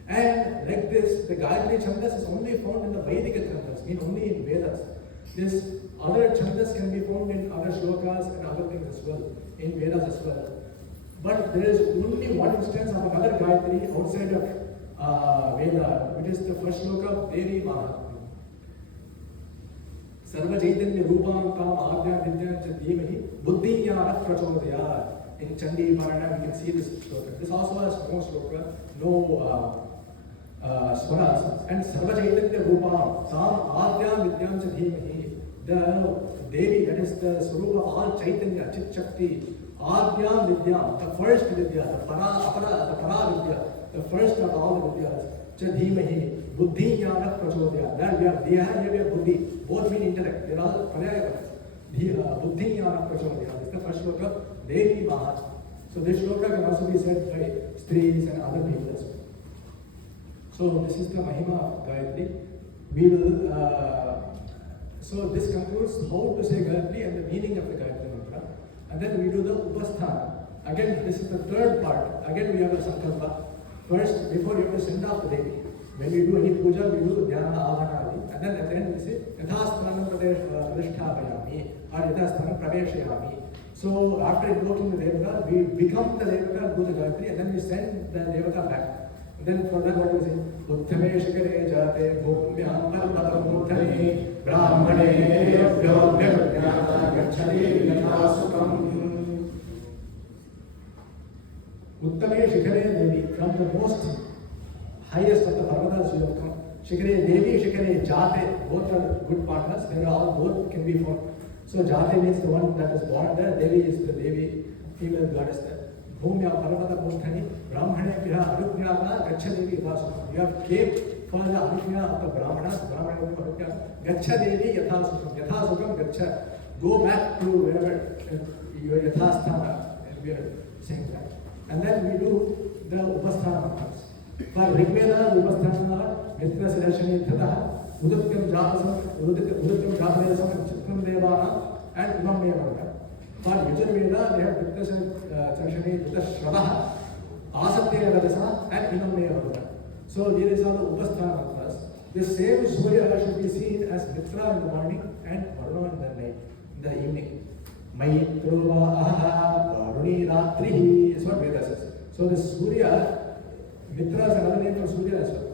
And like this, the Gayatri Chhandas is only found in the Vedic Chhandas, mean only in Vedas. This other chandas can be found in other shlokas and other things as well, in Vedas as well. But there is only one instance of another Gayatri outside of Veda, which is the first shloka of Devi Mahatmya. Sarva Chaitanya Rupam Tam Adya Vidya Cha Dhimahi Buddhi Jnana Prachodayat. In Chandi Parana we can see this shloka. This also has no shloka, no swaras. And Sarva Chaitanya Rupam Tam Adya Vidya Cha Dhimahi. The Devi, that is the Swarupa of all Chaitanya, Chit Shakti, Adya Vidya, the first Vidya, the Para Vidya, the first of all the Vidyas, Chadhimahi, Buddhi Jnana Prachodaya. That we have Deha, here we have Buddhi. Both mean intellect. They are all Parayaka. Buddhi Jnana Prachodaya. This is the first shloka, Devi Mahatmya. So this shloka can also be said by Stris and other people as well. So this is the Mahima of Gayatri. We will, so this concludes how to say Gayatri and the meaning of the Gayatri mantra. And then we do the Upasthana. Again, this is the third part. Again, we have a Sankalpa. First, before you have to send off the Devi. When we do any puja, we do Dhyana Avana. And then at the end we say, Yathasthanam Pradeshthavayami or Yathasthanam Praveshayami. So after invoking the Devata, we become the Devata, do the Gayatri, and then we send the Devata back. And then for that, what we say? Uttame Shikare Jate Bhumyam Parvatam Uttame Brahmane Yabhyo Vyaghyana Gacchati Yathasukam. Uttame Shikare Devi, from the most highest of the Parvatas you have come. Shikare Devi, Shikare Jate, both are good partners. They are all, both can be formed. So Jate means the one that is born there. Devi is the Devi, female goddess there. Bhumya Parvata Murthani, Brahmane Piha Arupnyata, Gacchadevi Yathasukam. You have came for the Arupnya of the Brahmanas, Brahmana Arupnya, Gacchadevi Yathasukam, Yathasukam Gaccha. Go back to wherever your Yathasthana, and we are saying that. And then we do the Upasthana mantras. For Rigveda, Upasthana, Mitra Sirashani Thata, Udatyam Japadesam, Chitram Devana, and Imam Devana. For Yajurveda, they have Mitra Sirashani, Mitra Shraddha, Asatya Radasa, and Imam Devana. So these are the Upasthana mantras. The same Surya should be seen as Mitra in the morning and Varuna in the night, in the evening. Maitrova Aha, Varuni Ratrihi is what Veda says. So the Surya, Mitra is another name for Surya as well.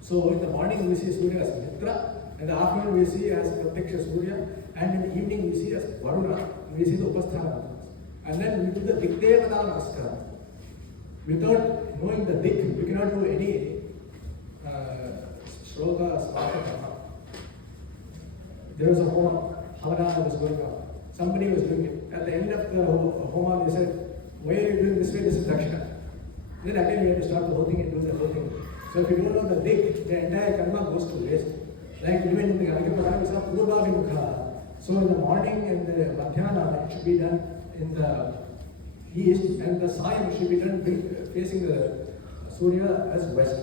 So in the morning we see Surya as Mitra, in the afternoon we see as Pratyaksha Surya, and in the evening we see as Varuna, we see the Upasthana mantras. And then we do the Dikdevata Namaskara. Without knowing the Dik, we cannot do any Shloka, Smaka, Dhamma. There was a Homa, Havana that was going on. Somebody was doing it. At the end of the Homa, they said, why are you doing this way? This is Dakshina. Then again, we have to start the whole thing and do the whole thing. So if you don't know the Dik, the entire karma goes to waste. Like even in the Gavikapada, we saw Purva Vimukha. So in the morning and the Madhyana, it should be done in the east, and the Sayam should be done facing the Surya as west.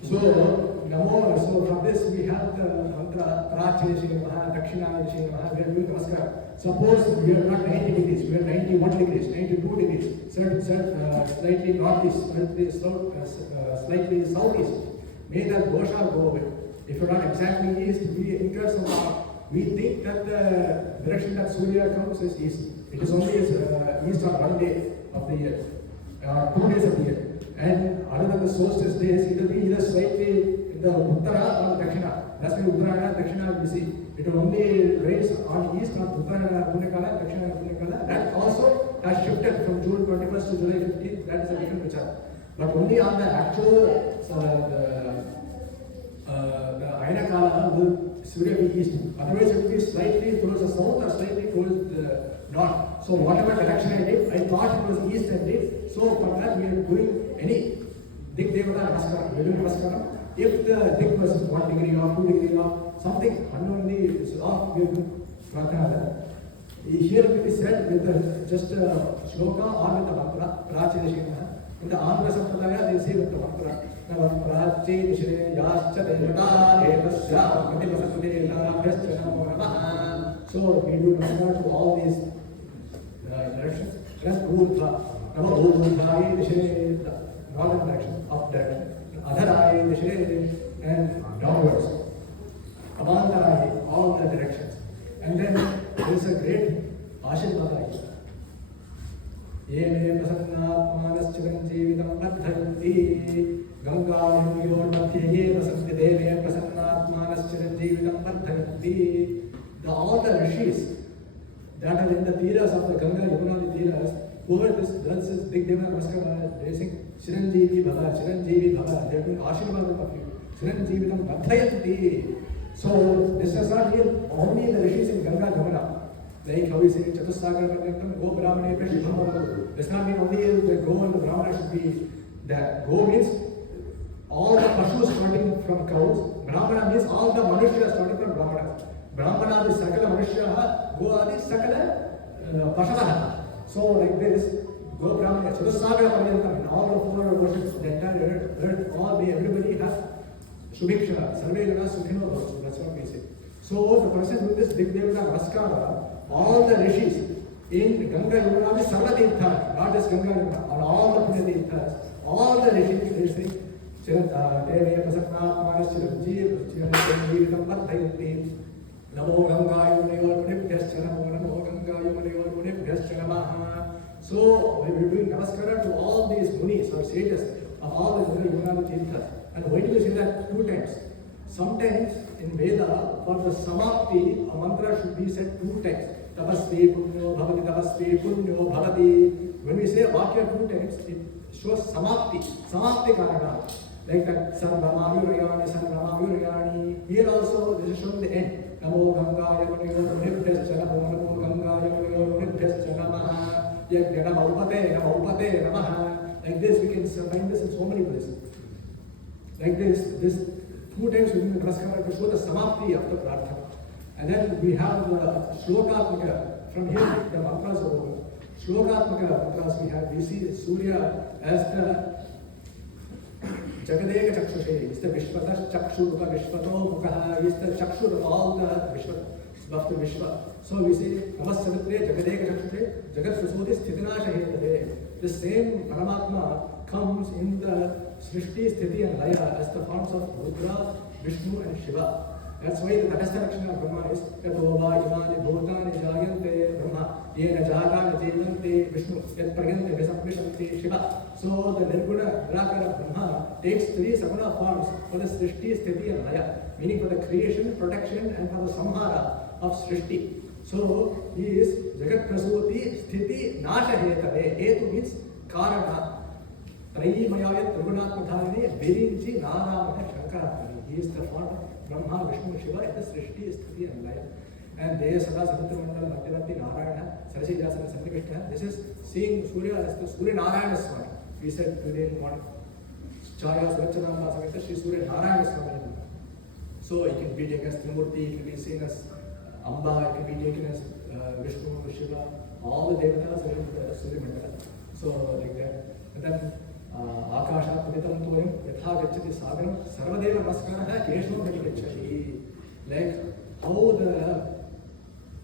So, so from this we have the mantra Prachya Shingamaha, Dakshina Shingamaha, we are doing Namaskar. Suppose we are not 90 degrees, we are 91 degrees, 92 degrees, slightly northeast, slightly southeast. May that dosha go away. If you are not exactly east, we incur some. We think that the direction that Surya comes is east. It is only east on 1 day of the year, 2 days of the year. And other than the solstice days, it will be either slightly in the Uttara or Dakshina. That's why Uttarayana, Dakshina we see. It will only raise on east on Uttarayana, Punyakala, Dakshina, Punyakala. That also has shifted from June 21st to July 15th. That is a different picture. But only on the actual, the Ayana Kala will Surya be east. Otherwise, it will be slightly towards the south or slightly towards the north. So whatever direction I did, I thought it was east and did. So for that we are doing any Dik Devata Namaskara, we are doing Namaskara. If the Dik was 1 degree off, 2 degree off, something unknowingly is off, we are doing Pratana. Here it is said with just shloka or with the mantra, Prachya Shingamaha. In the Andhra Sampradaya, they say with the mantra, Prachya Shingamaha, Devata, Devasya, Madhyapasakute, Labhyasya, Namo Namaha. So we do Namaskar to all these directions. Then Urdhva, Namo Urdhvaya Dishe, the northern direction, up direction. Adharaya Dishe, and downwards. Amantarahi, all the directions. And then there is a great Ashirvada. Ye me prasannaatmanas chiranjeevitam vardhayanti Gangayoyor madhye ye prasanti deve prasannaatmanas chiranjeevitam vardhayanti. All the rishis that are in the tiras of the Ganga Yamuna tiras, whoever does this big Deva Namaskara, they sing Chiranjeevi Bhava, Chiranjeevi Bhava, they are doing Ashirvadam of you. Chiranjeevitam vardhayanti. So this does not mean only the rishis in Ganga Yamuna. Like how we say Chatussagar Paryantam, Go Brahmane Prashidhamava. Does not mean only the Go and the Brahmana should be that. Go means all the Pashus starting from cows. Brahmana means all the Manushya starting from Brahmanas. Brahmana is Sakala Manushya, Go Adi Sakala Pashavaha. So like this, Go Brahmana, Chatussagar Paryantam, in all the four worships, the entire earth, all may everybody has Shubhiksha, Sarvegana Sukhino Bhavatu. That's what we say. So the person with this big Devata Namaskara, all the rishis in Ganga Yamuna, Sarva Tirthas, not just Ganga Yamuna, on all the Punya Tirthas, all the rishis, they say, Deve Prasannatmanas Chiranjeevitam Vardhayanti, Namo Ganga Yamunayor Munibhyascha Namo Ganga Yamunayor Munibhyascha Namaha. So we were doing Namaskara to all these munis or sages of all the Ganga Yamuna Tirthas. And why do we say that 2 times? Sometimes in Veda, for the Samapti, a mantra should be said 2 times. Tapasvi Punyo Bhavati, Tapasvi Punyo Bhavati. When we say Vakya 2 times, it shows Samapti, Samapti Karana. Like that, Sarvamavurayani, Sarvamavurayani. Here also, this is showing the end. Namo Ganga Yamunayor Munibhyascha Namo Ganga Yamunayor Munibhyascha Namaha. Yajna Namaupate, Namaupate, Namaha. Like this, we can find this in so many places. Like this 2 times we do the Namaskara to show the Samapti of the Prarthana. And then we have the Shlokatmaka. From here, the mantras are over. Shlokatmaka mantras we have. We see Surya as the Jagadeka Chakshushe. It's the Vishvata Chakshuruka Vishvato Mukaha. It's the Chakshur of all the Vishva. So we say Namaskara Jagadeka Chakshushe. Jagat Susudi Sthitinasha Hetade. The same Paramatma comes in the Srishti, Sthiti and Laya as the forms of Rudra, Vishnu and Shiva. That's why the Tatastha Lakshana of Brahma is Yatova Imani Bhutani Jayante Brahma Yena Jagana Jayante Vishnu Yat Pragyante Vesapvishanti Shiva. So the Nirguna Nirakara Brahma takes 3 Saguna forms for the Srishti, Sthiti and Laya, meaning for the creation, protection and for the Samhara of Srishti. So he is Jagat Prasuti Sthiti Nasha Hetave. Hetu means Karana. Trayimaya Tribunatmadharani Virinchi Narayana Shankarapani. He is the form of Brahma, Vishnu, Shiva in the Srishti, Sthiti and Laya. And they Sada Samudramandala Madhyavati Narayana Sarasijasana Sannivishta. This is seeing Surya as the Surya Narayana Swami. We said today in morning. Chaya Surachanama Samhita Shri Surya Narayana Swami. So it can be taken as Trimurti, it can be seen as Amba, it can be taken as Vishnu, Shiva. All the devatas are in the Surya Mandala. So like that. And then Akasha Paditam Toyam Yatha Gacchati Sagaram Sarvadeva Namaskara Keshvam Gati Gacchati. Like how the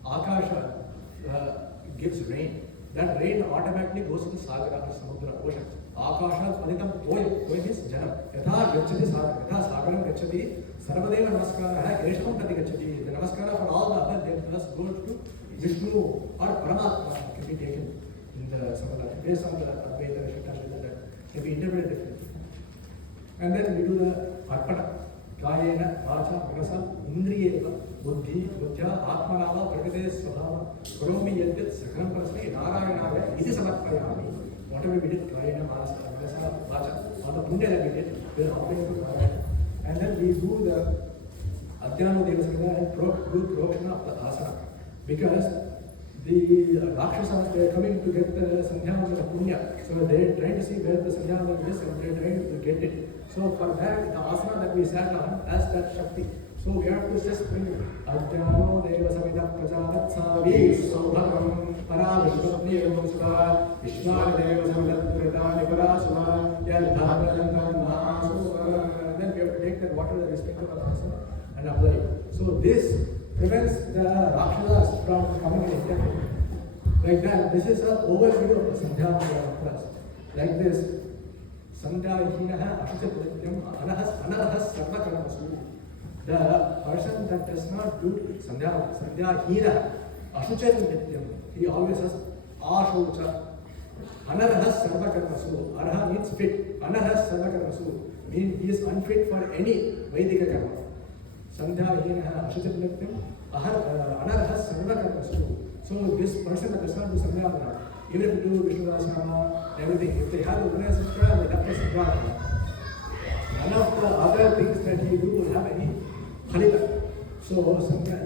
Akasha gives rain. That rain automatically goes to the Sagara or Samudra, ocean. Akasha Paditam Toyam. Toyam means Janam. Yatha Gacchati Sagaram. Yatha Sagaram Gacchati Sarvadeva Namaskara Keshvam Gati Gacchati. The Namaskara for all the other devatas goes to Vishnu or Paramatma can be taken in the Samadhi. Based on the Advaita Shakta can be interpreted differently. And then we do the Arpana. Kayena, Vacha, Manasa, Indriyeva, Buddhi, Buddhya, Atmanava, Prakate, Svabhava, Karomi Yadit, Sakram Prasni, Narayanava, it is Samatpayami. Whatever we did, Kayena, Manasa, Vacha, all the Punya that we did, we are offering to Narayana. And then we do the Adhyano Devasana and do Prokshana of the Asana. Because the Rakshasas, they are coming to get the Sandhyana of the Punya. So they are trying to see where the Sandhyana is and they are trying to get it. So for that, the asana that we sat on has that Shakti. So we have to just bring Adhyano Deva Samita Prajavat Savi Saubhagam Paravishwapni Musva Vishwana Deva Samita Pratani Parasuma Yadhavanam Mahasuma. Then we have to take that water that is sprinkled on the asana and apply it. So this prevents the Rakshasas from coming in effect. Like that, this is an overview of the Sandhya class. Like this, Sandhya Hinaha Ashuchaputyam Anahas Sarvakaramasu. The person that does not do Sandhya Hina, Ashuchar Nityam, he always says Ashucha. Anarhas Sarva Karmasu. Arha means fit. Anarhas Sarva Karmasu means he is unfit for any Vedika karma. Sandhya Hina, Ashuchar Nityam, Anarhas Sarva Karmasu. So this person that does not do Sandhya, even if they do Vishnu Dahasana, everything, if they have the Vinaya Sanskara, they have to Sandhya. None of the other things that he do will have any Khalita. So,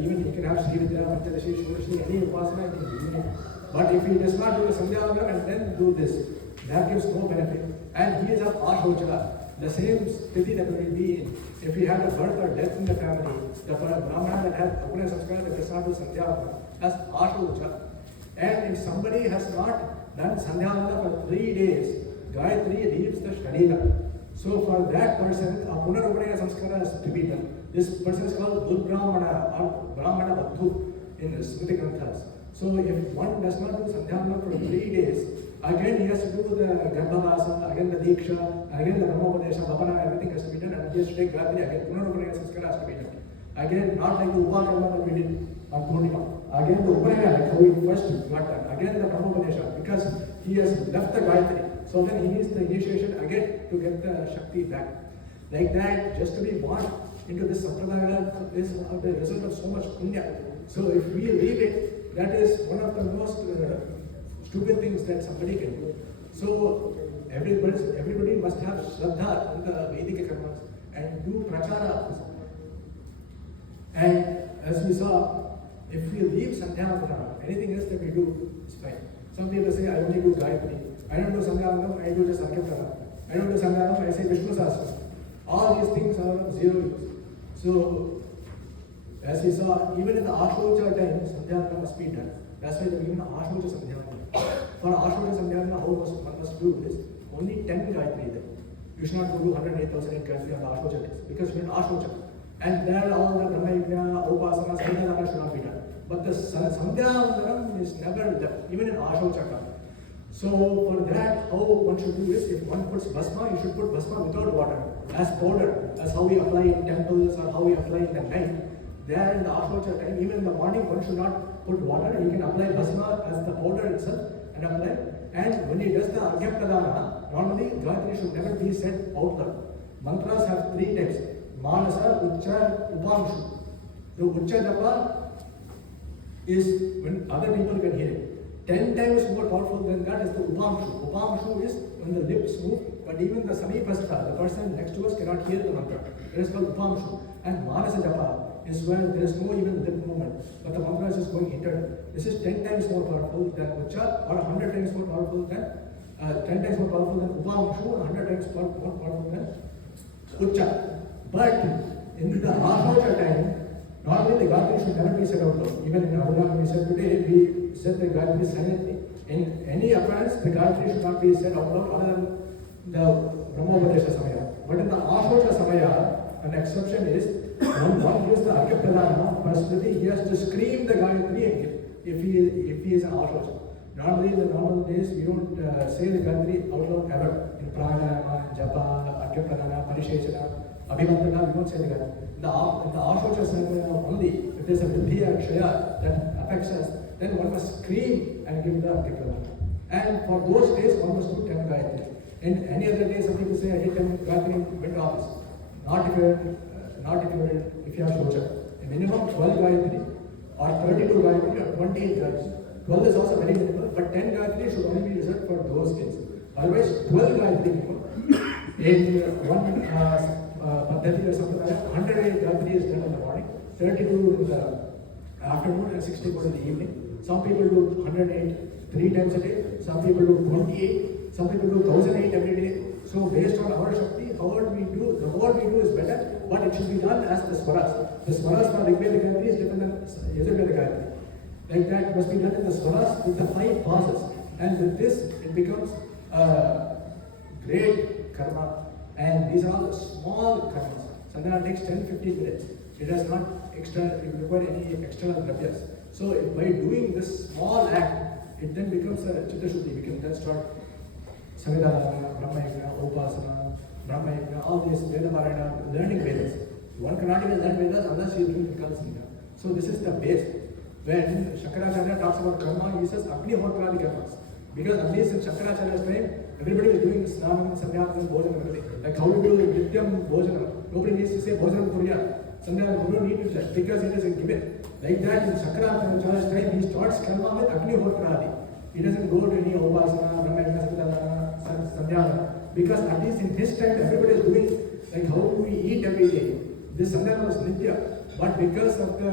even he can have Sri Vidya, Panchadashi, Shodashi, any Upasana he can do. But if he does not do the Sandhya and then do this, that gives no benefit. And he is of Ashocha, the same sthiti that will be in. If he had a birth or death in the family, the Brahmana that had Apuna Sanskara that does not do Sandhya as Ashocha. And if somebody has not done Sandhya for 3 days, Gayatri leaves the Sharira. So for that person, a Punarupaya Samskara is to be done. This person is called Durbrahmana or Brahmana Badhu in the Smriti Granthas. So if one does not do Sandhyamana for 3 days, again he has to do the Garbhavasa, again the Diksha, again the Brahmopadesha, Bhavana, everything has to be done, and he has to take Gayatri, again Punarupaya Samskara has to be done. Again, not like the Upakarma that we did on Purnima. Again the Upanaya, like how we first got done. Again the Brahmopadesha, because he has left the Gayatri. So then he needs the initiation again to get the Shakti back. Like that, just to be born into this Sampradaya is the result of so much punya. So if we leave it, that is one of the most stupid things that somebody can do. So everybody must have Shraddha in the Vedika karmas and do Prachara. And as we saw, if we leave Sandhya, anything else that we do is fine. Some people say, I only do Gayatri. I don't do Sandhya, I do just Arkhyapradana. I don't do Sandhya, I say Vishnu Sahasranam. All these things are of zero use. So, as we saw, even in the Ashocha time, Sandhya must be done. That's why they even Ashocha Sandhya. For Ashocha Sandhya, how one must do is only 10 Gayatri there. You should not do 108,008 Gayatri on the Ashocha days, because we're in Ashocha. And there all the Brahma Yajna, Upasana, Sandhya should not be done. But the Sandhya is never done, even in Ashocha. So for that, how one should do is, if one puts Bhasma, you should put Bhasma without water, as powder, as how we apply in temples or how we apply in the night. There in the Ashocha time, even in the morning, one should not put water. You can apply Bhasma as the powder itself and apply. And when he does the Arkhyapradana, normally Gayatri should never be said out loud. Mantras have 3 types: Manasa, Ucha, Upamshu. The Ucha Japa is when other people can hear it. 10 times more powerful than that is the Upamshu. Upamshu is when the lips move, but even the Samipastha, the person next to us, cannot hear the mantra. It is called Upamshu. And Manasa Japa is when there is no even lip movement, but the mantra is just going internal. This is 10 times more powerful than Ucha, or 100 times more powerful than 10 times more powerful than Upamshu, and 100 times more powerful than Ucha. But in the Ashocha time, normally the Gayatri should never be said out loud. Even in Avadana we said today, we said the Gayatri silently. In any occurrence, the Gayatri should not be said out loud other than the Brahmopadesha Samaya. But in the Ashocha Samaya, an exception is, when one gives the Arkhyapradana, personally he has to scream the Gayatri and give, if he is an Ashocha. Normally in the normal days, we don't say the Gayatri out loud ever. In Pranayama, Japa, Arkhyapradana, Parisheshana, Abhimantana, we don't say the Gayatri. In the Ashocha Samaya only, if there's a Vidya Kshaya that affects us, then one must scream and give the Arkhyapradana. And for those days, one must do 10 Gayatri. In any other day, some people say, I did 10 Gayatri in winter office. Not if you have Shocha. A minimum 12 Gayatri, or 32 Gayatri, or 28 Gayatri. 12 is also very minimal, but 10 Gayatri should only be reserved for those days. Otherwise, 12 Gayatri minimum. In one Paddhati or something like that, 108 Gayatri is done in the morning, 32 in the afternoon, and 64 in the evening. Some people do 108 3 times a day, some people do 28, some people do 1008 every day. So based on our Shakti, however we do, the more we do is better, but it should be done as the Swaras. The Swaras for Rigveda Gayatri is different than Yajurveda Gayatri. Like that, it must be done in the Swaras with the 5 passes. And with this, it becomes great karma. And these are all small karmas. Sandhya takes 10-15 minutes. It does not require any external dravyas. So by doing this small act, it then becomes a Chitta Shuddhi. We can then start Samhita, Brahma Yajna, Upasana, Brahma Yajna, all these Veda Parayana, learning Vedas. One cannot even learn Vedas unless he is doing Trikala Sandhya. So this is the base. When Shankaracharya talks about karma, he says Agni Hotradi karmas. Because at least in Shankaracharya's time, everybody was doing Snanam, Sanyasam, Bhojanam, everything. Like how we do Nityam Bhojanam. Nobody needs to say Bhojanam Purya. Sanyasam, you don't need to say because it is a given. Like that in Shankaracharya's time, he starts karma with Agni Hotradi. He doesn't go to any Upasana, Brahmana, Sanyasana. Because at least in his time, everybody is doing like how we eat every day. This Sanyasana was Nitya. But because of the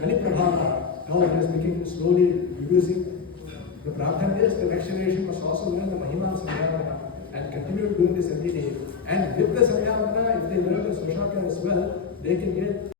Kali Prabhava, now it has become slowly reducing. The Prabhupada is the next generation must also learn the Mahima of Samyavana and continue doing this every day. And with the Samyavana, if they learn the Swashaka as well, they can get